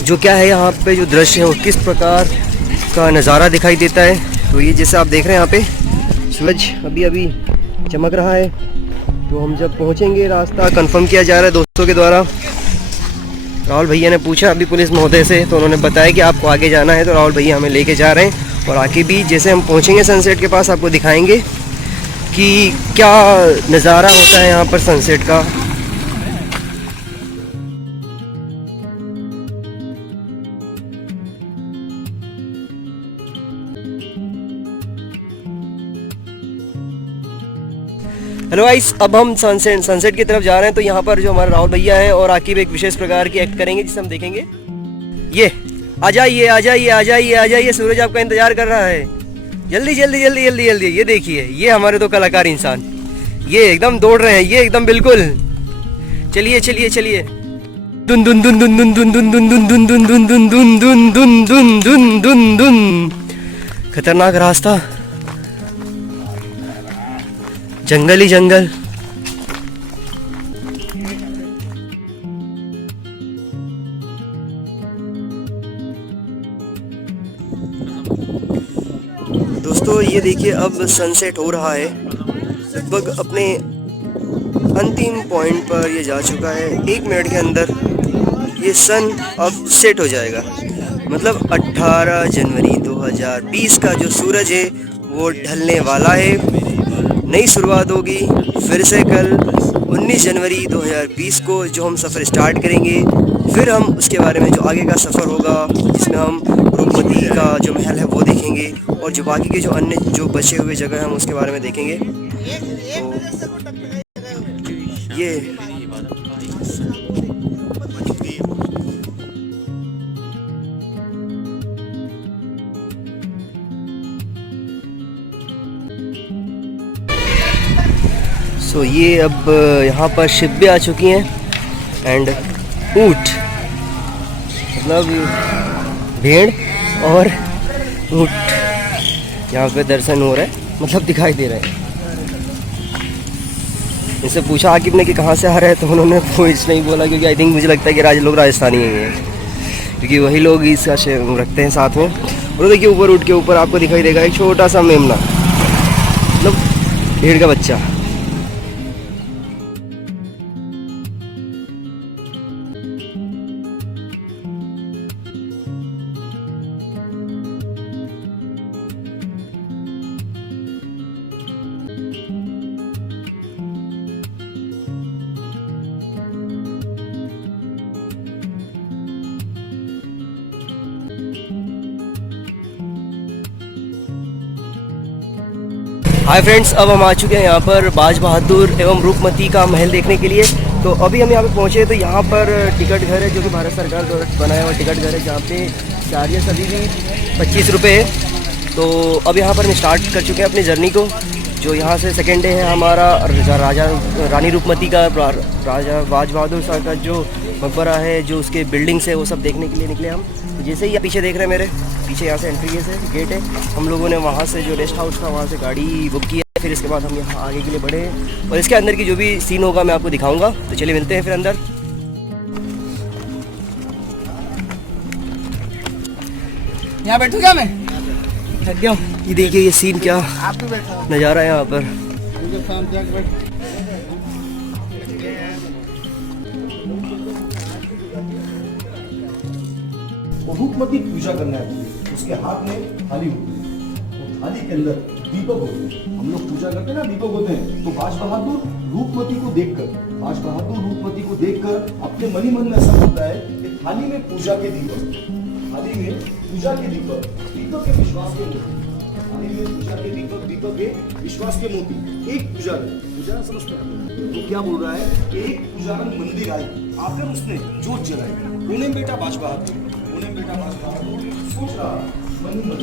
जो क्या है यहाँ पे जो दृश्य है वो किस प्रकार का नज़ारा दिखाई देता है। तो ये जैसे आप देख रहे हैं यहाँ पे सूरज अभी अभी चमक रहा है। तो हम जब पहुँचेंगे, रास्ता कंफर्म किया जा रहा है दोस्तों के द्वारा। राहुल भैया ने पूछा अभी पुलिस महोदय से, तो उन्होंने बताया कि आपको आगे जाना है। तो राहुल भैया हमें लेके जा रहे हैं और आगे भी जैसे हम पहुँचेंगे सनसेट के पास आपको दिखाएंगे कि क्या नज़ारा होता है यहाँ पर सनसेट का। हेलो गाइस, अब हम सनसेट की तरफ जा रहे हैं। तो यहाँ पर जो हमारे राहुल भैया हैं और आकिब एक विशेष प्रकार की एक्ट करेंगे जिसे हम देखेंगे। ये आ जाइए आ जाइए आ जाइए आ जाइए, सूरज आपका इंतजार कर रहा है। जल्दी जल्दी जल्दी जल्दी जल्दी। ये देखिए, ये हमारे दो कलाकार इंसान, ये एकदम दौड़ रहे हैं, ये एकदम बिल्कुल। चलिए चलिए चलिए। दुन दुन दुन दुन दुन दुन दुन दुन दुन दुन दुन दुन दुन दुन दुन दुन दुन दुन दुन। खतरनाक रास्ता, जंगल ही जंगल। दोस्तों ये देखिए अब सनसेट हो रहा है, लगभग अपने अंतिम पॉइंट पर ये जा चुका है। 1 मिनट के अंदर ये सन अब सेट हो जाएगा। मतलब 18 जनवरी 2020 का जो सूरज है वो ढलने वाला है। नई शुरुआत होगी फिर से कल 19 जनवरी 2020 को, जो हम सफ़र स्टार्ट करेंगे। फिर हम उसके बारे में जो आगे का सफ़र होगा, जिसमें हम रूपमती का जो महल है वो देखेंगे, और जो बाकी के जो अन्य जो बचे हुए जगह हम उसके बारे में देखेंगे। तो ये ये अब यहाँ पर शिप आ चुकी हैं एंड ऊँट, मतलब भेड़ और ऊँट यहाँ पे दर्शन हो रहा है, मतलब दिखाई दे रहा है। इनसे पूछा आकिब ने कि कहाँ से आ रहे हैं, तो उन्होंने कुछ नहीं बोला, क्योंकि आई थिंक मुझे लगता है कि लोग राजस्थानी ही हैं, क्योंकि वही लोग इसका रखते हैं साथ में। और देखिए ऊपर ऊँट के ऊपर आपको दिखाई देगा एक छोटा सा मेमना, मतलब भेड़ का बच्चा। हाय फ्रेंड्स, अब हम आ चुके हैं यहाँ पर बाज बहादुर एवं रूपमती का महल देखने के लिए। तो अभी हम यहाँ पे पहुँचे, तो यहाँ पर टिकट घर है जो कि भारत सरकार द्वारा बनाया हुआ टिकट घर है, जहाँ पे चार्जेस अभी भी 25 रुपये है। तो अब यहाँ पर हम स्टार्ट कर चुके हैं अपनी जर्नी को। जो यहाँ से सेकेंड डे है हमारा राजा रानी रूपमती का, राजा बाज बहादुर शाह का जो मकबरा है, जो उसके बिल्डिंग्स है, वो सब देखने के लिए निकले हम। जैसे ही पीछे देख रहे हैं मेरे पीछे, यहाँ से एंट्री गेट है। हम लोगों ने वहाँ से जो रेस्ट हाउस था वहाँ से गाड़ी बुक की है। फिर इसके बाद हम यहाँ आगे के लिए बढ़े, और इसके अंदर की जो भी सीन होगा मैं आपको दिखाऊंगा। तो चलिए मिलते हैं फिर अंदर। यहाँ बैठूं क्या मैं? थक गया। ये देखिए ये सीन क्या नज़ारा है यहाँ पर। रूपमती पूजा करना है, उसके हाथ में थाली होती है, तो थाली के अंदर दीपक होते हैं। हम लोग पूजा करते हैं ना, दीपक होते हैं। तो बाज बहादुर रूपमती को देखकर अपने मन ही मन में ऐसा होता है कि थाली में पूजा के दीपक, दीपक के विश्वास के मोती, थाली में पूजा के दीपक के विश्वास के मोती। एक पूजा समझते हैं तो क्या बोल रहा है कि एक पुजारन मंदिर आए, आकर उसने जोत जलाई। पुणे बेटा बाज बहादुर सोच रहा मन ही मन,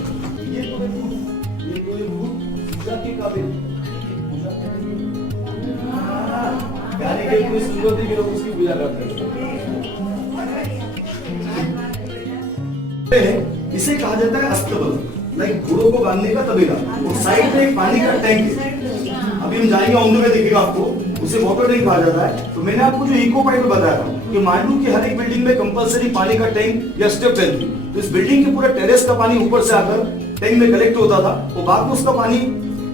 ये तो है भूत पूजा के काबिल, पूजा गाने के कोई सुंदर के लोग उसकी पूजा करते हैं। इसे कहा जाता है अस्तबल, लाइक घोड़ों को बांधने का तबेला। और साइड में एक पानी का टैंक है, अभी हम जाएंगे ऑन द वे दिखेगा आपको, उसे वाटर टैंक कहा जाता है। तो मैंने आपको जो इको पॉइंट बताया था कि मांडू की हर एक बिल्डिंग में कंपलसरी पानी का टैंक या स्टेप वेल थी। तो इस बिल्डिंग के पूरा टेरेस का पानी ऊपर से आकर टैंक में कलेक्ट होता था, और बाद में उसका पानी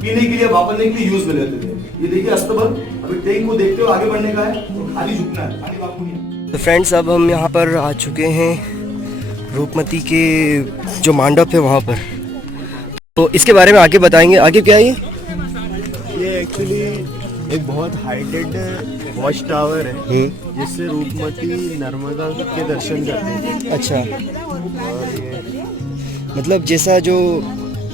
पीने के लिए, वापरने के लिए यूज में लेते थे। ये देखिए अस्तबल, अभी टैंक को देखते हुए आगे बढ़ने का है और खाली झुकना है, खाली बापू नहीं। तो फ्रेंड्स अब हम यहाँ पर आ चुके हैं रूपमती के जो मंडप है वहाँ पर। तो इसके बारे में आगे बताएंगे। आगे क्या है ये एक्चुअली एक बहुत हाइटेड वॉच टावर है जिससे रूपमती नर्मदा के दर्शन करते हैं। अच्छा, मतलब जैसा जो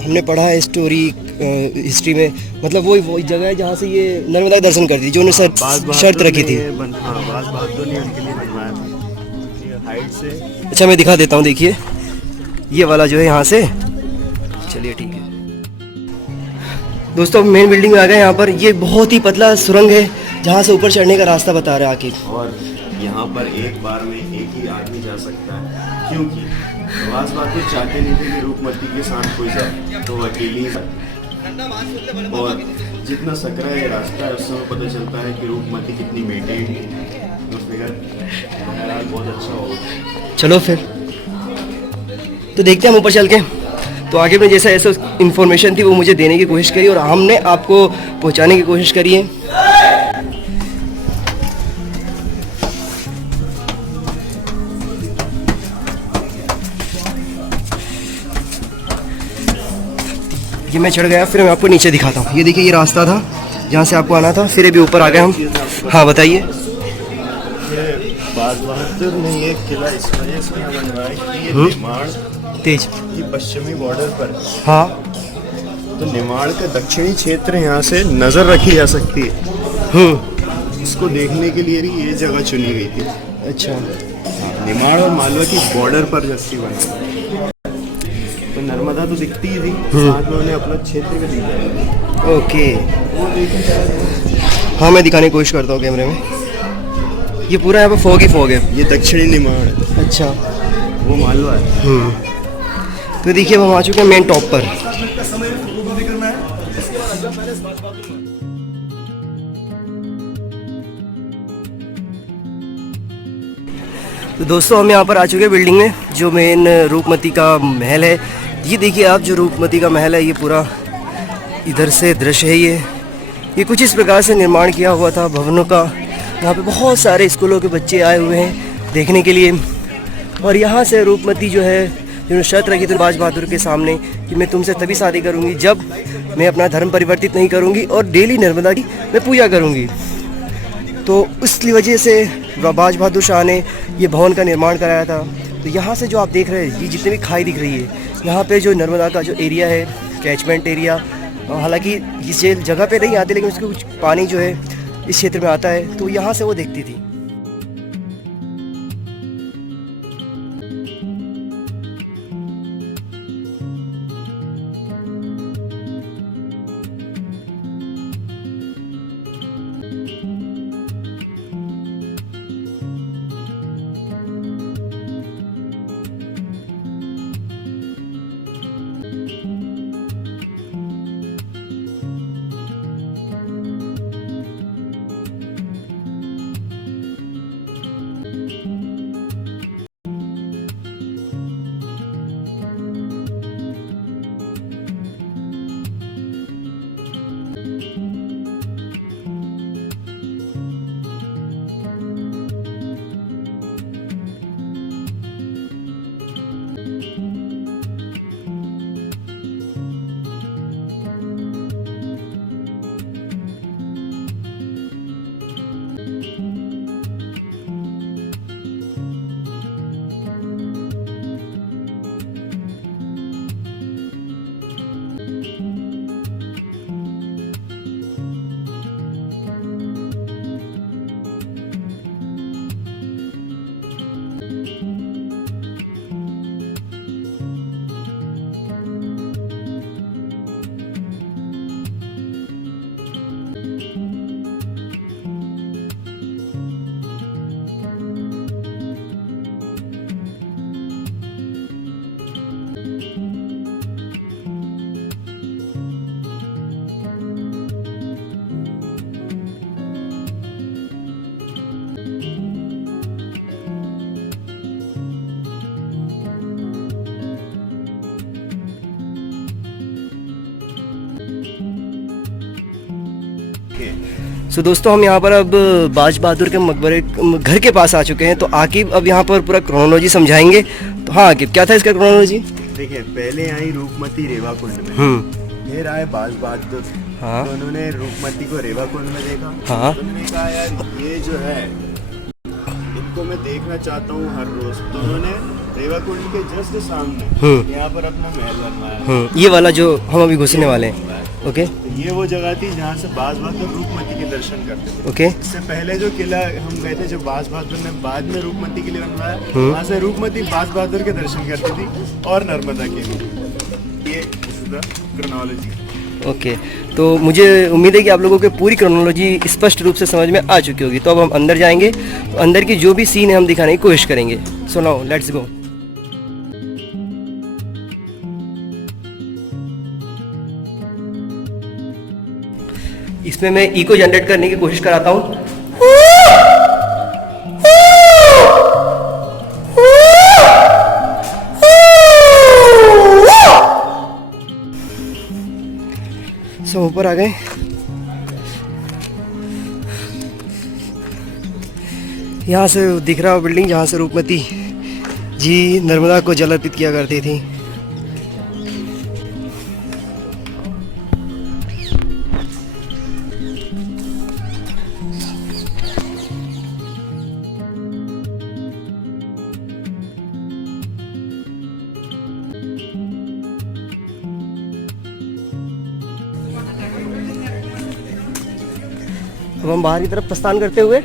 हमने पढ़ा है हिस्ट्री में, मतलब वो जगह है जहाँ से ये नर्मदा के दर्शन करती थी, जो उन्होंने शर्त रखी थी। बाज बहादुर ने उनके लिए बनवाया था हाइट से। अच्छा मैं दिखा देता हूँ, देखिए ये वाला जो है यहाँ से। चलिए ठीक है दोस्तों, मेन बिल्डिंग में आ गए। यहाँ पर ये बहुत ही पतला सुरंग है जहाँ से ऊपर चढ़ने का रास्ता बता रहा है आखिर। और यहाँ पर एक बार में एक ही आदमी जा सकता है, क्योंकि बाज बहादुर चाहते नहीं थे कि रूपमती के साथ कोई जाए, तो वो अकेली ही जाती। और जितना सकरा ये रास्ता है उससे हमें पता चलता है कि रूपमती कितनी मेंटेन है। बहुत अच्छा होगा। चलो फिर तो देखते हैं हम ऊपर चल के। तो आगे में जैसा ऐसा इन्फॉर्मेशन थी वो मुझे देने की कोशिश करी और हमने आपको पहुंचाने की कोशिश करी है। ये मैं चढ़ गया, फिर मैं आपको नीचे दिखाता हूँ। ये देखिए ये रास्ता था जहाँ से आपको आना था, फिर अभी ऊपर आ गए हम। हाँ बताइए। बाज बहादुर ने ये किला इस वजह से बनवाया कि ये निमाड़ तेज की पश्चिमी बॉर्डर पर, हाँ तो निमाड़ का दक्षिणी क्षेत्र यहाँ से नजर रखी जा सकती है। इसको देखने के लिए ही ये जगह चुनी गई थी। अच्छा, निमाड़ और मालवा की बॉर्डर पर जस्ती बनी, तो नर्मदा तो दिखती ही थी, साथ में उन्हें अपना क्षेत्र भी दिखा। ओके, हाँ मैं दिखाने की कोशिश करता हूँ कैमरे में। ये पूरा यहाँ पे फॉग ही फॉग है। ये दक्षिणी निमाड़, अच्छा वो मालवा है। तो देखिए हम आ चुके हैं मेन टॉप पर। तो दोस्तों हम यहाँ पर आ चुके हैं बिल्डिंग में, जो मेन रूपमती का महल है। ये देखिए आप, जो रूपमती का महल है ये पूरा इधर से दृश्य है। ये कुछ इस प्रकार से निर्माण किया हुआ था भवनों का। यहाँ पे बहुत सारे स्कूलों के बच्चे आए हुए हैं देखने के लिए। और यहाँ से रूपमती जो है, जिन्होंने शर्त रखी थी बाज बहादुर के सामने कि मैं तुमसे तभी शादी करूँगी जब मैं अपना धर्म परिवर्तित नहीं करूँगी और डेली नर्मदा की मैं पूजा करूँगी। तो उसकी वजह से बाज बहादुर शाह ने ये भवन का निर्माण कराया था। तो यहाँ से जो आप देख रहे हैं, ये जितने भी खाई दिख रही है, यहाँ पे जो नर्मदा का जो एरिया है, कैचमेंट एरिया, हालांकि इस जगह पे नहीं आते लेकिन उसके कुछ पानी जो है इस क्षेत्र में आता है, तो यहाँ से वो देखती थी। सो दोस्तों हम यहाँ पर अब बाज बहादुर के मकबरे घर के पास आ चुके हैं। तो आकिब अब यहाँ पर पूरा क्रोनोलॉजी समझाएंगे। तो हाँ आकिब, क्या था इसका क्रोनोलॉजी? देखिए, पहले आई रूपमती रेवा कुंड में, फिर आए बाज बहादुर। हाँ। तो उन्होंने रूपमती को रेवा कुंड में देखा। हाँ। तो उन्होंने कहा यार ये जो है इनको मैं देखना चाहता हूँ हर रोज। तो उन्होंने रेवा कुंड के जस्ट सामने यहाँ पर अपना महल बनवाया। ये वाला जो हम अभी घुसने वाले हैं। ओके। तो ये वो जगह थी जहाँ से बाज बहादुर रूपमती के दर्शन करते थे। ओके। इससे पहले जो किला हम गए थे, जो बाज बहादुर ने बाद में रूपमती के लिए बनवाया, वहाँ से रूपमती बाज बहादुर के दर्शन करती थी और नर्मदा के लिए। ये क्रोनोलॉजी। ओके, तो मुझे उम्मीद है कि आप लोगों को पूरी क्रोनोलॉजी स्पष्ट रूप से समझ में आ चुकी होगी। तो अब हम अंदर जाएंगे, तो अंदर की जो भी सीन है हम दिखाने की कोशिश करेंगे। So now let's go. इसमें मैं इको जनरेट करने की कोशिश कराता हूँ। सब ऊपर आ गए। यहाँ से दिख रहा है बिल्डिंग जहाँ से रूपमती जी नर्मदा को जल अर्पित किया करती थी। अब हम बाहर की तरफ प्रस्थान करते हुए,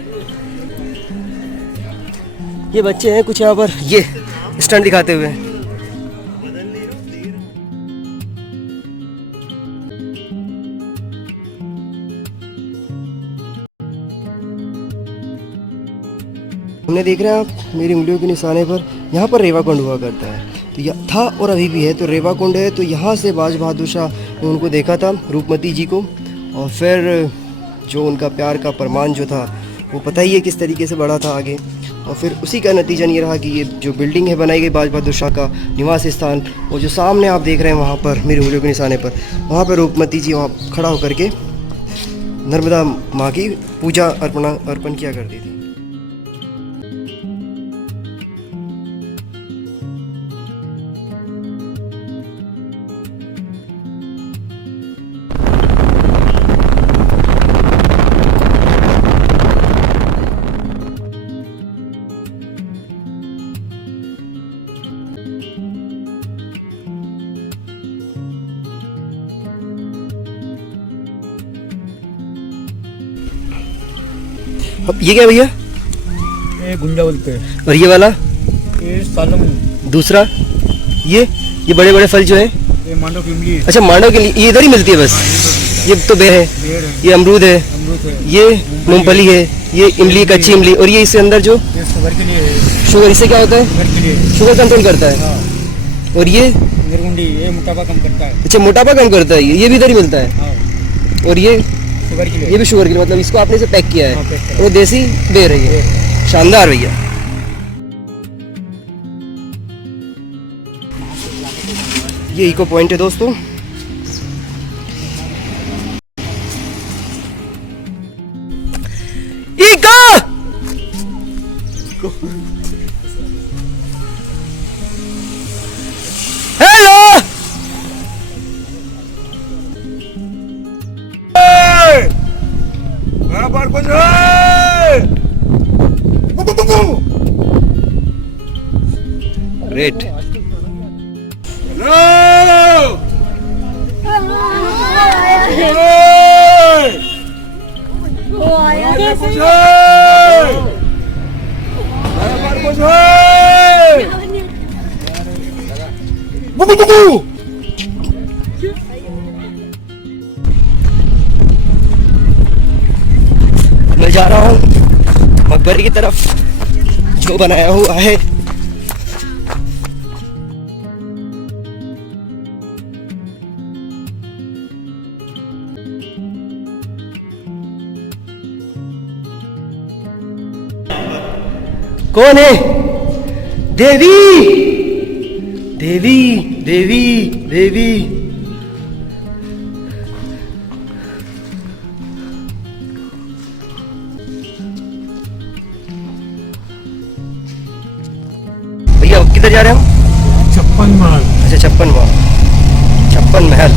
ये बच्चे हैं कुछ यहाँ पर ये स्टंट दिखाते हुए। हमने देख रहे हैं आप मेरी उंगलियों के निशाने पर, यहाँ पर रेवा कुंड हुआ करता है। तो यह था और अभी भी है। तो रेवा कुंड है, तो यहाँ से बाज बहादुर शाह ने उनको देखा था रूपमती जी को, और फिर जो उनका प्यार का प्रमाण जो था वो पता ही है किस तरीके से बढ़ा था आगे। और फिर उसी का नतीजा ये रहा कि ये जो बिल्डिंग है बनाई गई बाज बहादुर शाह का निवास स्थान, वो जो सामने आप देख रहे हैं वहाँ पर मेरी उंगलियों के निशाने पर, वहाँ पर रूपमती जी वहाँ खड़ा होकर के नर्मदा माँ की पूजा अर्पण किया करती थी। ये क्या भैया? ये गुंजा बोलते हैं। और ये वाला? ये सालम। दूसरा ये बड़े बड़े फल जो है? ये मांडव की इमली। अच्छा, मांडव के लिए ये इधर ही मिलती है बस? ये तो बेर है, ये अमरूद है, ये मूंगफली है, ये इमली, कच्ची इमली। और ये इसके अंदर जो शुगर के लिए है। शुगर, इससे क्या होता है? शुगर के लिए, शुगर कंट्रोल करता है। और ये निर्गुंडी, ये मोटापा कम करता है। अच्छा, मोटापा कम करता है। ये भी इधर ही मिलता है। और ये शुगर के लिए, ये भी शुगर के लिए, मतलब इसको आपने से पैक किया हाँ, पैक है। करा। वो देसी बेर है ये। शानदार भैया। ये इको पॉइंट है दोस्तों। Echo hello, great. मैं जा रहा हूँ मकबरे की तरफ जो बनाया हुआ है। कौन है? देवी देवी देवी देवी। किधर जा रहे हैं हम? 56 महल। अच्छा 56 महल, 56 महल।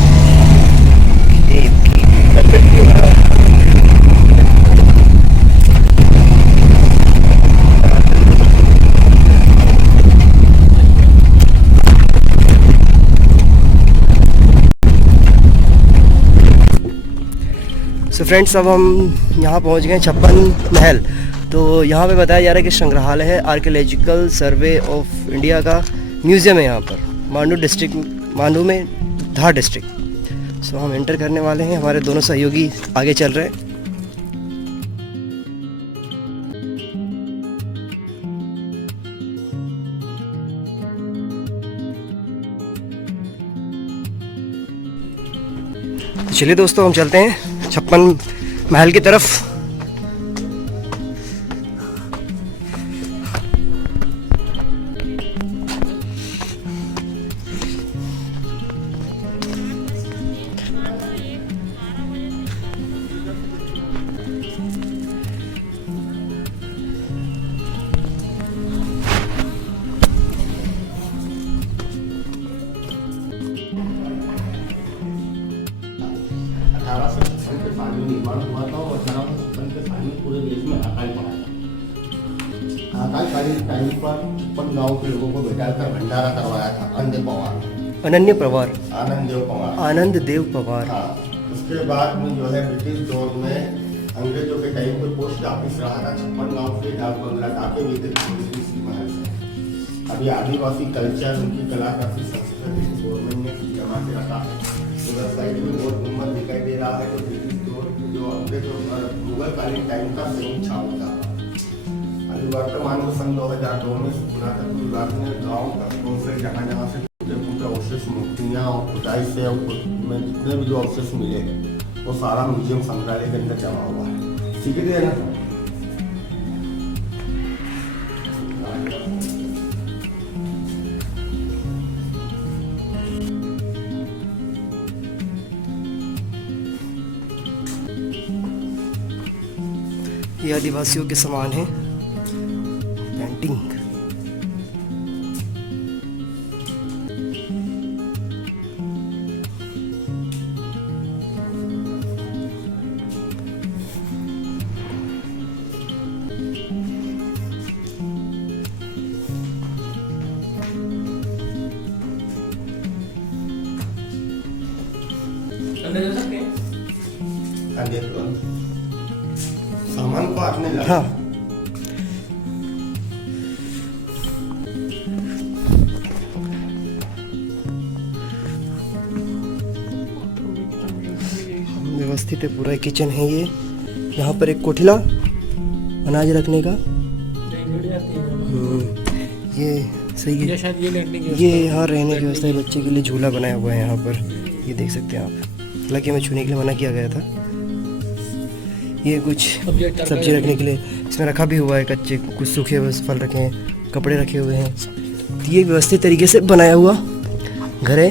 सो फ्रेंड्स, अब हम यहाँ पहुँच गए 56 महल। तो यहाँ पे बताया जा रहा है कि संग्रहालय है, आर्कियोलॉजिकल सर्वे ऑफ इंडिया का म्यूज़ियम है यहाँ पर, मांडू डिस्ट्रिक्ट, मांडू में धार डिस्ट्रिक्ट। सो हम एंटर करने वाले हैं, हमारे दोनों सहयोगी आगे चल रहे हैं। तो चलिए दोस्तों, हम चलते हैं 56 महल की तरफ। निर्माण हुआ था और 1856 के साल में पूरे देश में अकाल पड़ा था। अकालकालीन टाइम पर 56 गाँव के लोगों को बैठाकर भंडारा करवाया था अनंत पवार, अनन्य पवार, आनंद देव पवार, आनंद देव पवार। हाँ, उसके बाद में जो है ब्रिटिश दौर में अंग्रेजों के टाइम पर पोस्ट ऑफिस रहा था 56 गाँव से डाक बंगला डाके भी थे इसी महल से। अभी आदिवासी कल्चर, उनकी कलाकृति, संस्कृति गवर्नमेंट ने जमा के रखा है। उधर साइड में बहुत गुम्बद दिखाई दे रहा है, तो ब्रिटिश दौर जो अंग्रेजों और मुगल कालीन टाइम का सैनिक छावनी था। अभी वर्तमान में सन 2002 में पुरातत्व विभाग ने गाँव कस्बों से जहाँ जहाँ से अवशेष, मूर्तियाँ और खुदाई से में जितने भी जो अवशेष मिले वो सारा म्यूजियम संग्रहालय के अंदर जमा हुआ है। ठीक है ना? ये आदिवासियों के समान है पेंटिंग। अंदर जा सकते हैं? सामान को आपने लगा। हाँ, व्यवस्थित है पूरा किचन है ये। यहाँ पर एक कोठिला अनाज रखने का। ये सही है, शायद ये लड़ने की ये यहाँ रहने की व्यवस्था है। बच्चे के लिए झूला बनाया हुआ है यहाँ पर, ये देख सकते हैं आप। हालांकि हमें छूने के लिए मना किया गया था। ये कुछ सब्जी रखने के लिए इसमें रखा भी हुआ है, कच्चे कुछ सूखे हुए फल रखे हैं, कपड़े रखे हुए हैं। तो ये व्यवस्थित तरीके से बनाया हुआ घर है।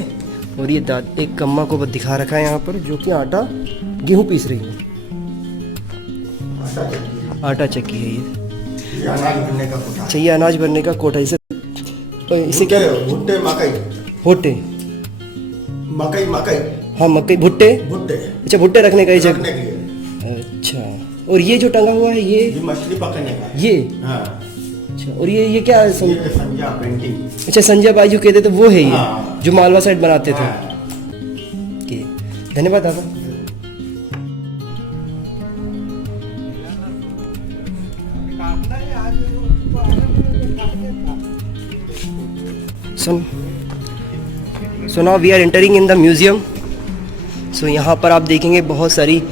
और ये एक कम्मा को दिखा रखा है यहाँ पर, जो कि आटा गेहूँ पीस रही है। आटा चक्की है ये। अनाज भरने का कोटा। चाहिए अनाज भरने का कोटा। इसे क्या? भुट्टे, मकई, भुट्टे, मकई, मकई, हाँ मकई, भुट्टे, भुट्टे। अच्छा, भुट्टे रखने का ही रखने जगह। के लिए। अच्छा, और ये जो टंगा हुआ है ये मछली पकड़ने का है। ये हाँ। अच्छा, और ये क्या है? ये संजा पेंटिंग। अच्छा, संजय बाई जो कहते थे वो है ये। हाँ। जो मालवा साइड बनाते थे। हाँ। ओके, धन्यवाद दादा। So now we are entering in the museum. So यहाँ पर आप देखेंगे बहुत सारी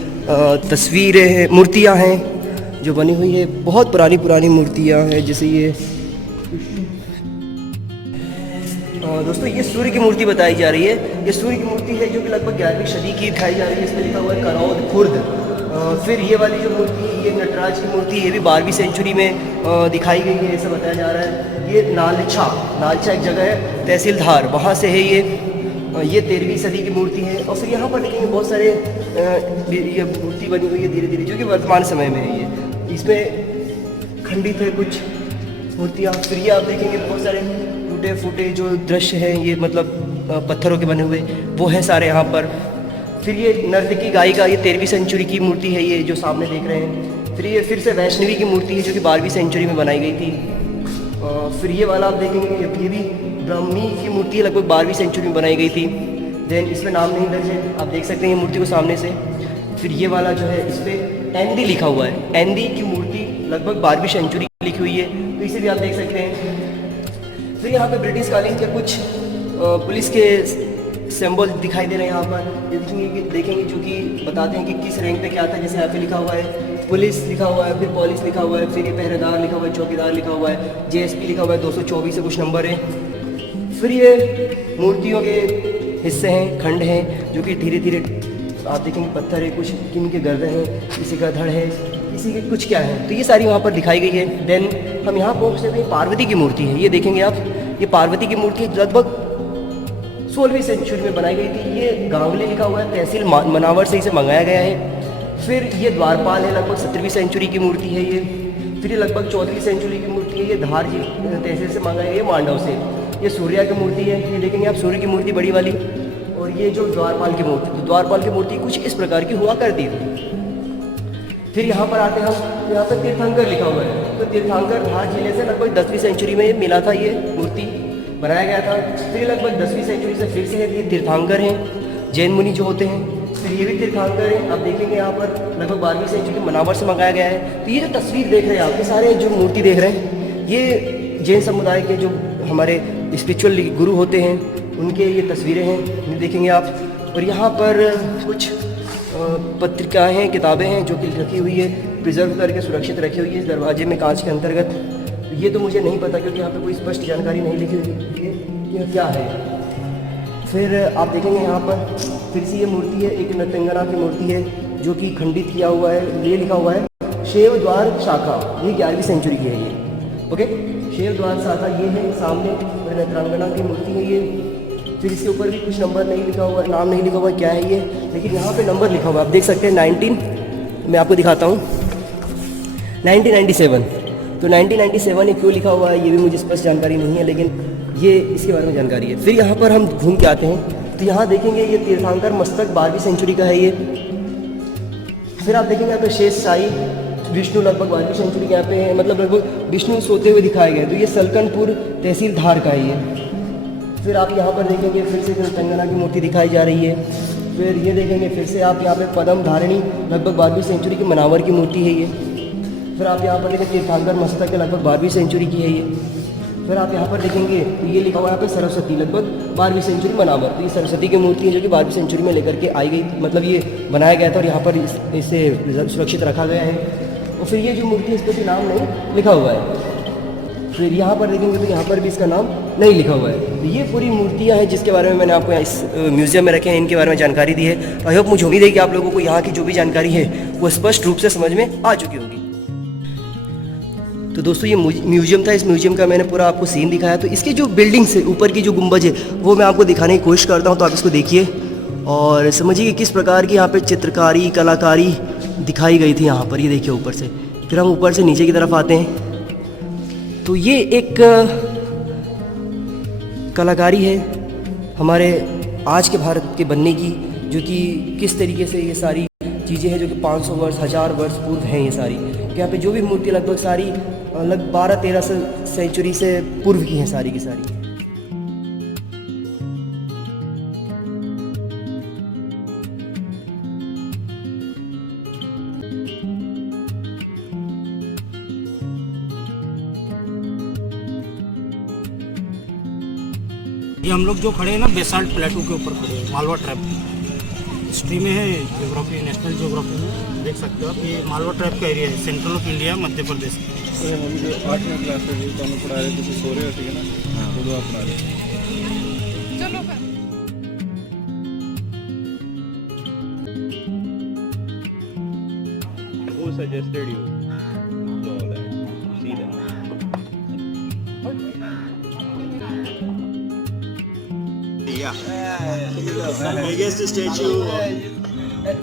तस्वीरें हैं, मूर्तियाँ हैं जो बनी हुई है। बहुत पुरानी पुरानी मूर्तियाँ हैं, जैसे ये दोस्तों ये सूर्य की मूर्ति बताई जा रही है। ये सूर्य की मूर्ति है जो कि लगभग 11वीं सदी की दिखाई जा रही है। इसमें लिखा हुआ है करौद खुर्द। फिर ये वाली जो मूर्ति है, ये नटराज की मूर्ति, ये भी 12वीं सेंचुरी में दिखाई गई है, ऐसा बताया जा रहा है। ये नालछा एक जगह है, तहसील धार, वहाँ से है ये 13वीं सदी की मूर्ति है। और फिर यहाँ पर देखेंगे बहुत सारे ये मूर्ति बनी हुई है धीरे धीरे, जो कि वर्तमान समय में है। ये इसमें खंडित है कुछ मूर्तियाँ। फिर ये आप देखेंगे बहुत सारे टूटे फूटे जो दृश्य हैं ये मतलब पत्थरों के बने हुए वो हैं सारे यहाँ पर। फिर ये नर्तकी गायिका, ये 13वीं सेंचुरी की मूर्ति है ये जो सामने देख रहे हैं। फिर ये फिर से वैष्णवी की मूर्ति है जो कि 12वीं सेंचुरी में बनाई गई थी। फिर ये वाला आप देखेंगे ये भी ब्राह्मी की मूर्ति है, लगभग 12वीं सेंचुरी में बनाई गई थी। देन इस पर नाम नहीं दर्ज है, आप देख सकते हैं ये मूर्ति को सामने से। फिर ये वाला जो है इस पर एंदी लिखा हुआ है, एंदी की मूर्ति लगभग 12वीं सेंचुरी की लिखी हुई है, तो इसे भी आप देख सकते हैं। फिर यहाँ पे ब्रिटिश कालीन के कुछ पुलिस के सिंबल दिखाई दे रहे हैं यहाँ पर, देखेंगे जो कि बताते हैं कि किस रैंक पे क्या था। जैसे यहाँ पे लिखा हुआ है पुलिस लिखा हुआ है, फिर पुलिस लिखा हुआ है, फिर ये पहरेदार लिखा हुआ है, चौकीदार लिखा हुआ है, JSP लिखा हुआ है, 224 से कुछ नंबर है। फिर ये मूर्तियों के हिस्से हैं, खंड हैं, जो कि धीरे धीरे आप देखेंगे पत्थर है, कुछ किन के गर्दन है, किसी का धड़ है, किसी के कुछ क्या है, तो ये सारी वहाँ पर दिखाई गई है। देन हम यहाँ पहुँचते हैं, पार्वती की मूर्ति है, ये देखेंगे आप, ये पार्वती की मूर्ति लगभग 16वीं सेंचुरी में बनाई गई थी। ये गांवली लिखा हुआ है, तहसील मनावर से इसे मंगाया गया है। फिर ये द्वारपाल है, लगभग 17वीं सेंचुरी की मूर्ति है ये। फिर ये लगभग 14वीं सेंचुरी की मूर्ति है, ये धार जी तहसील से मंगाया गया है, मांडव से। ये सूर्या की मूर्ति है, ये देखेंगे आप सूर्य की मूर्ति बड़ी वाली। और ये जो द्वारपाल की मूर्ति, तो द्वारपाल की मूर्ति कुछ इस प्रकार की हुआ करती थी। फिर यहाँ पर आते हैं हम, यहाँ पर तीर्थंकर लिखा हुआ है, तो तीर्थंकर धार जिले से लगभग 10वीं सेंचुरी में मिला था, ये मूर्ति बनाया गया था। फिर लगभग 10वीं सेंचुरी से फिर से ये तीर्थंकर हैं, जैन मुनि जो होते हैं, फिर ये भी तीर्थंकर हैं। आप देखेंगे यहाँ पर लगभग 12वीं सेंचुरी मनावर से मंगाया गया है। तो ये जो तस्वीर देख रहे हैं आप, ये सारे जो मूर्ति देख रहे हैं, ये जैन समुदाय के जो हमारे स्पिरिचुअल गुरु होते हैं उनके ये तस्वीरें हैं, ये देखेंगे आप। और यहाँ पर कुछ पत्रिकाएँ हैं, किताबें हैं जो कि रखी हुई है, प्रिजर्व करके सुरक्षित रखी हुई है इस दरवाजे में कांच के अंतर्गत। ये तो मुझे नहीं पता क्योंकि यहाँ पे कोई स्पष्ट जानकारी नहीं लिखी हुई है ये क्या है। फिर आप देखेंगे यहाँ पर फिर से ये मूर्ति है, एक नृत्यंगना की मूर्ति है जो कि खंडित किया हुआ है, ये लिखा हुआ है शैव द्वार शाखा, ये 11वीं सेंचुरी की है ये। ओके, शैव द्वार शाखा ये है सामने, और नृत्यांगना की मूर्ति है ये। फिर इसके ऊपर भी कुछ नंबर नहीं लिखा हुआ है, नाम नहीं लिखा हुआ है क्या है ये, लेकिन यहाँ पे नंबर लिखा हुआ है, आप देख सकते हैं 19, मैं आपको दिखाता हूँ 1997। तो 1997 ये क्यों लिखा हुआ है ये भी मुझे स्पष्ट जानकारी नहीं है, लेकिन ये इसके बारे में जानकारी है। फिर यहाँ पर हम घूम के आते हैं, तो यहाँ देखेंगे ये तीर्थंकर मस्तक 12वीं सेंचुरी का है ये। फिर आप देखेंगे यहाँ पे शेष शाही विष्णु लगभग 12वीं सेंचुरी के यहाँ पे है, मतलब लगभग विष्णु सोते हुए दिखाए गए, तो ये सलकनपुर तहसील धार का है ये। फिर आप यहाँ पर देखेंगे फिर से नृत्यंगना की मूर्ति दिखाई जा रही है। फिर ये देखेंगे फिर से आप यहाँ पे पद्म धारिणी लगभग 12वीं सेंचुरी की मनावर की मूर्ति है ये। फिर आप यहाँ पर देखें तीर्थंकर मस्तक के लगभग 12वीं सेंचुरी की है ये। फिर आप यहाँ पर देखेंगे तो ये लिखा हुआ है यहाँ पे सरस्वती लगभग 12वीं सेंचुरी मनावर, तो ये सरस्वती की मूर्ति है जो कि 12वीं सेंचुरी में लेकर के आई गई, मतलब ये बनाया गया था और यहाँ पर इसे सुरक्षित रखा गया है। और फिर ये जो मूर्ति है इस पर भी नाम नहीं लिखा हुआ है। फिर यहाँ पर देखेंगे तो यहाँ पर भी इसका नाम नहीं लिखा हुआ है। तो ये पूरी मूर्तियाँ हैं जिसके बारे में मैंने आपको इस म्यूज़ियम में रखे हैं, इनके बारे में जानकारी दी है। आई होप, मुझे उम्मीद है कि आप लोगों को यहाँ की जो भी जानकारी है वो स्पष्ट रूप से समझ में आ चुकी होगी। तो दोस्तों ये म्यूज़ियम था, इस म्यूज़ियम का मैंने पूरा आपको सीन दिखाया। तो इसकी जो बिल्डिंग से ऊपर की जो गुंबज है वो मैं आपको दिखाने की कोशिश करता हूँ, तो आप इसको देखिए और समझिए कि किस प्रकार की यहाँ पे चित्रकारी कलाकारी दिखाई गई थी यहाँ पर। ये देखिए ऊपर से, फिर हम ऊपर से नीचे की तरफ आते हैं तो ये एक कलाकारी है हमारे आज के भारत के बनने की, जो कि किस तरीके से ये सारी चीज़ें हैं जो कि 500 वर्ष 1000 वर्ष पूर्व हैं ये सारी। यहाँ पे जो भी मूर्ति लगभग सारी लगभग 12-13 सेंचुरी से पूर्व की हैं सारी की सारी। ये हम लोग जो खड़े हैं ना बेसाल्ट प्लेटू के ऊपर खड़े हैं, मालवा ट्रैप हिस्ट्री में है, ज्योग्राफी नेशनल ज्योग्राफी में देख सकते हो आप। ये मालवा ट्रैप का एरिया है, central of India Madhya Pradesh. हम जो 8वीं क्लास में तो हमें पढ़ा रहे थे, सो रहे हो ठीक है ना, वो आप पढ़ा रहे चलो Who suggested you to all that? See that? Yeah. Biggest statue. It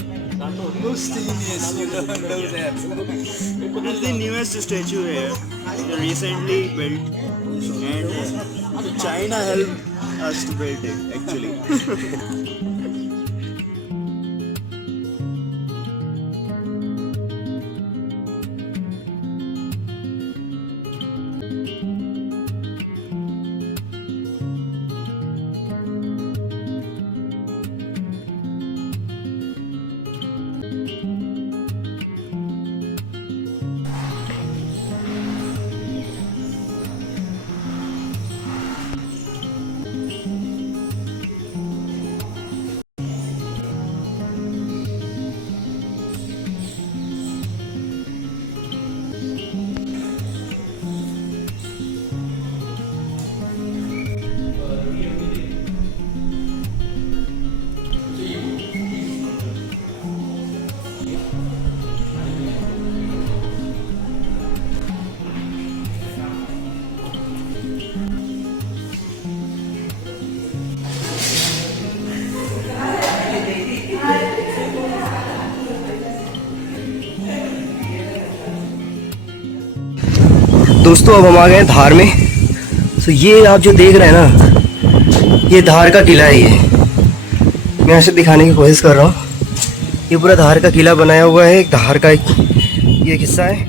is the newest statue here, recently built, and China helped us to build it actually. दोस्तों अब हम आ गए हैं धार में। तो ये आप जो देख रहे हैं ना, ये धार का किला है। ये मैं ऐसे दिखाने की कोशिश कर रहा हूँ। ये पूरा धार का किला बनाया हुआ है। एक धार का ये हिस्सा है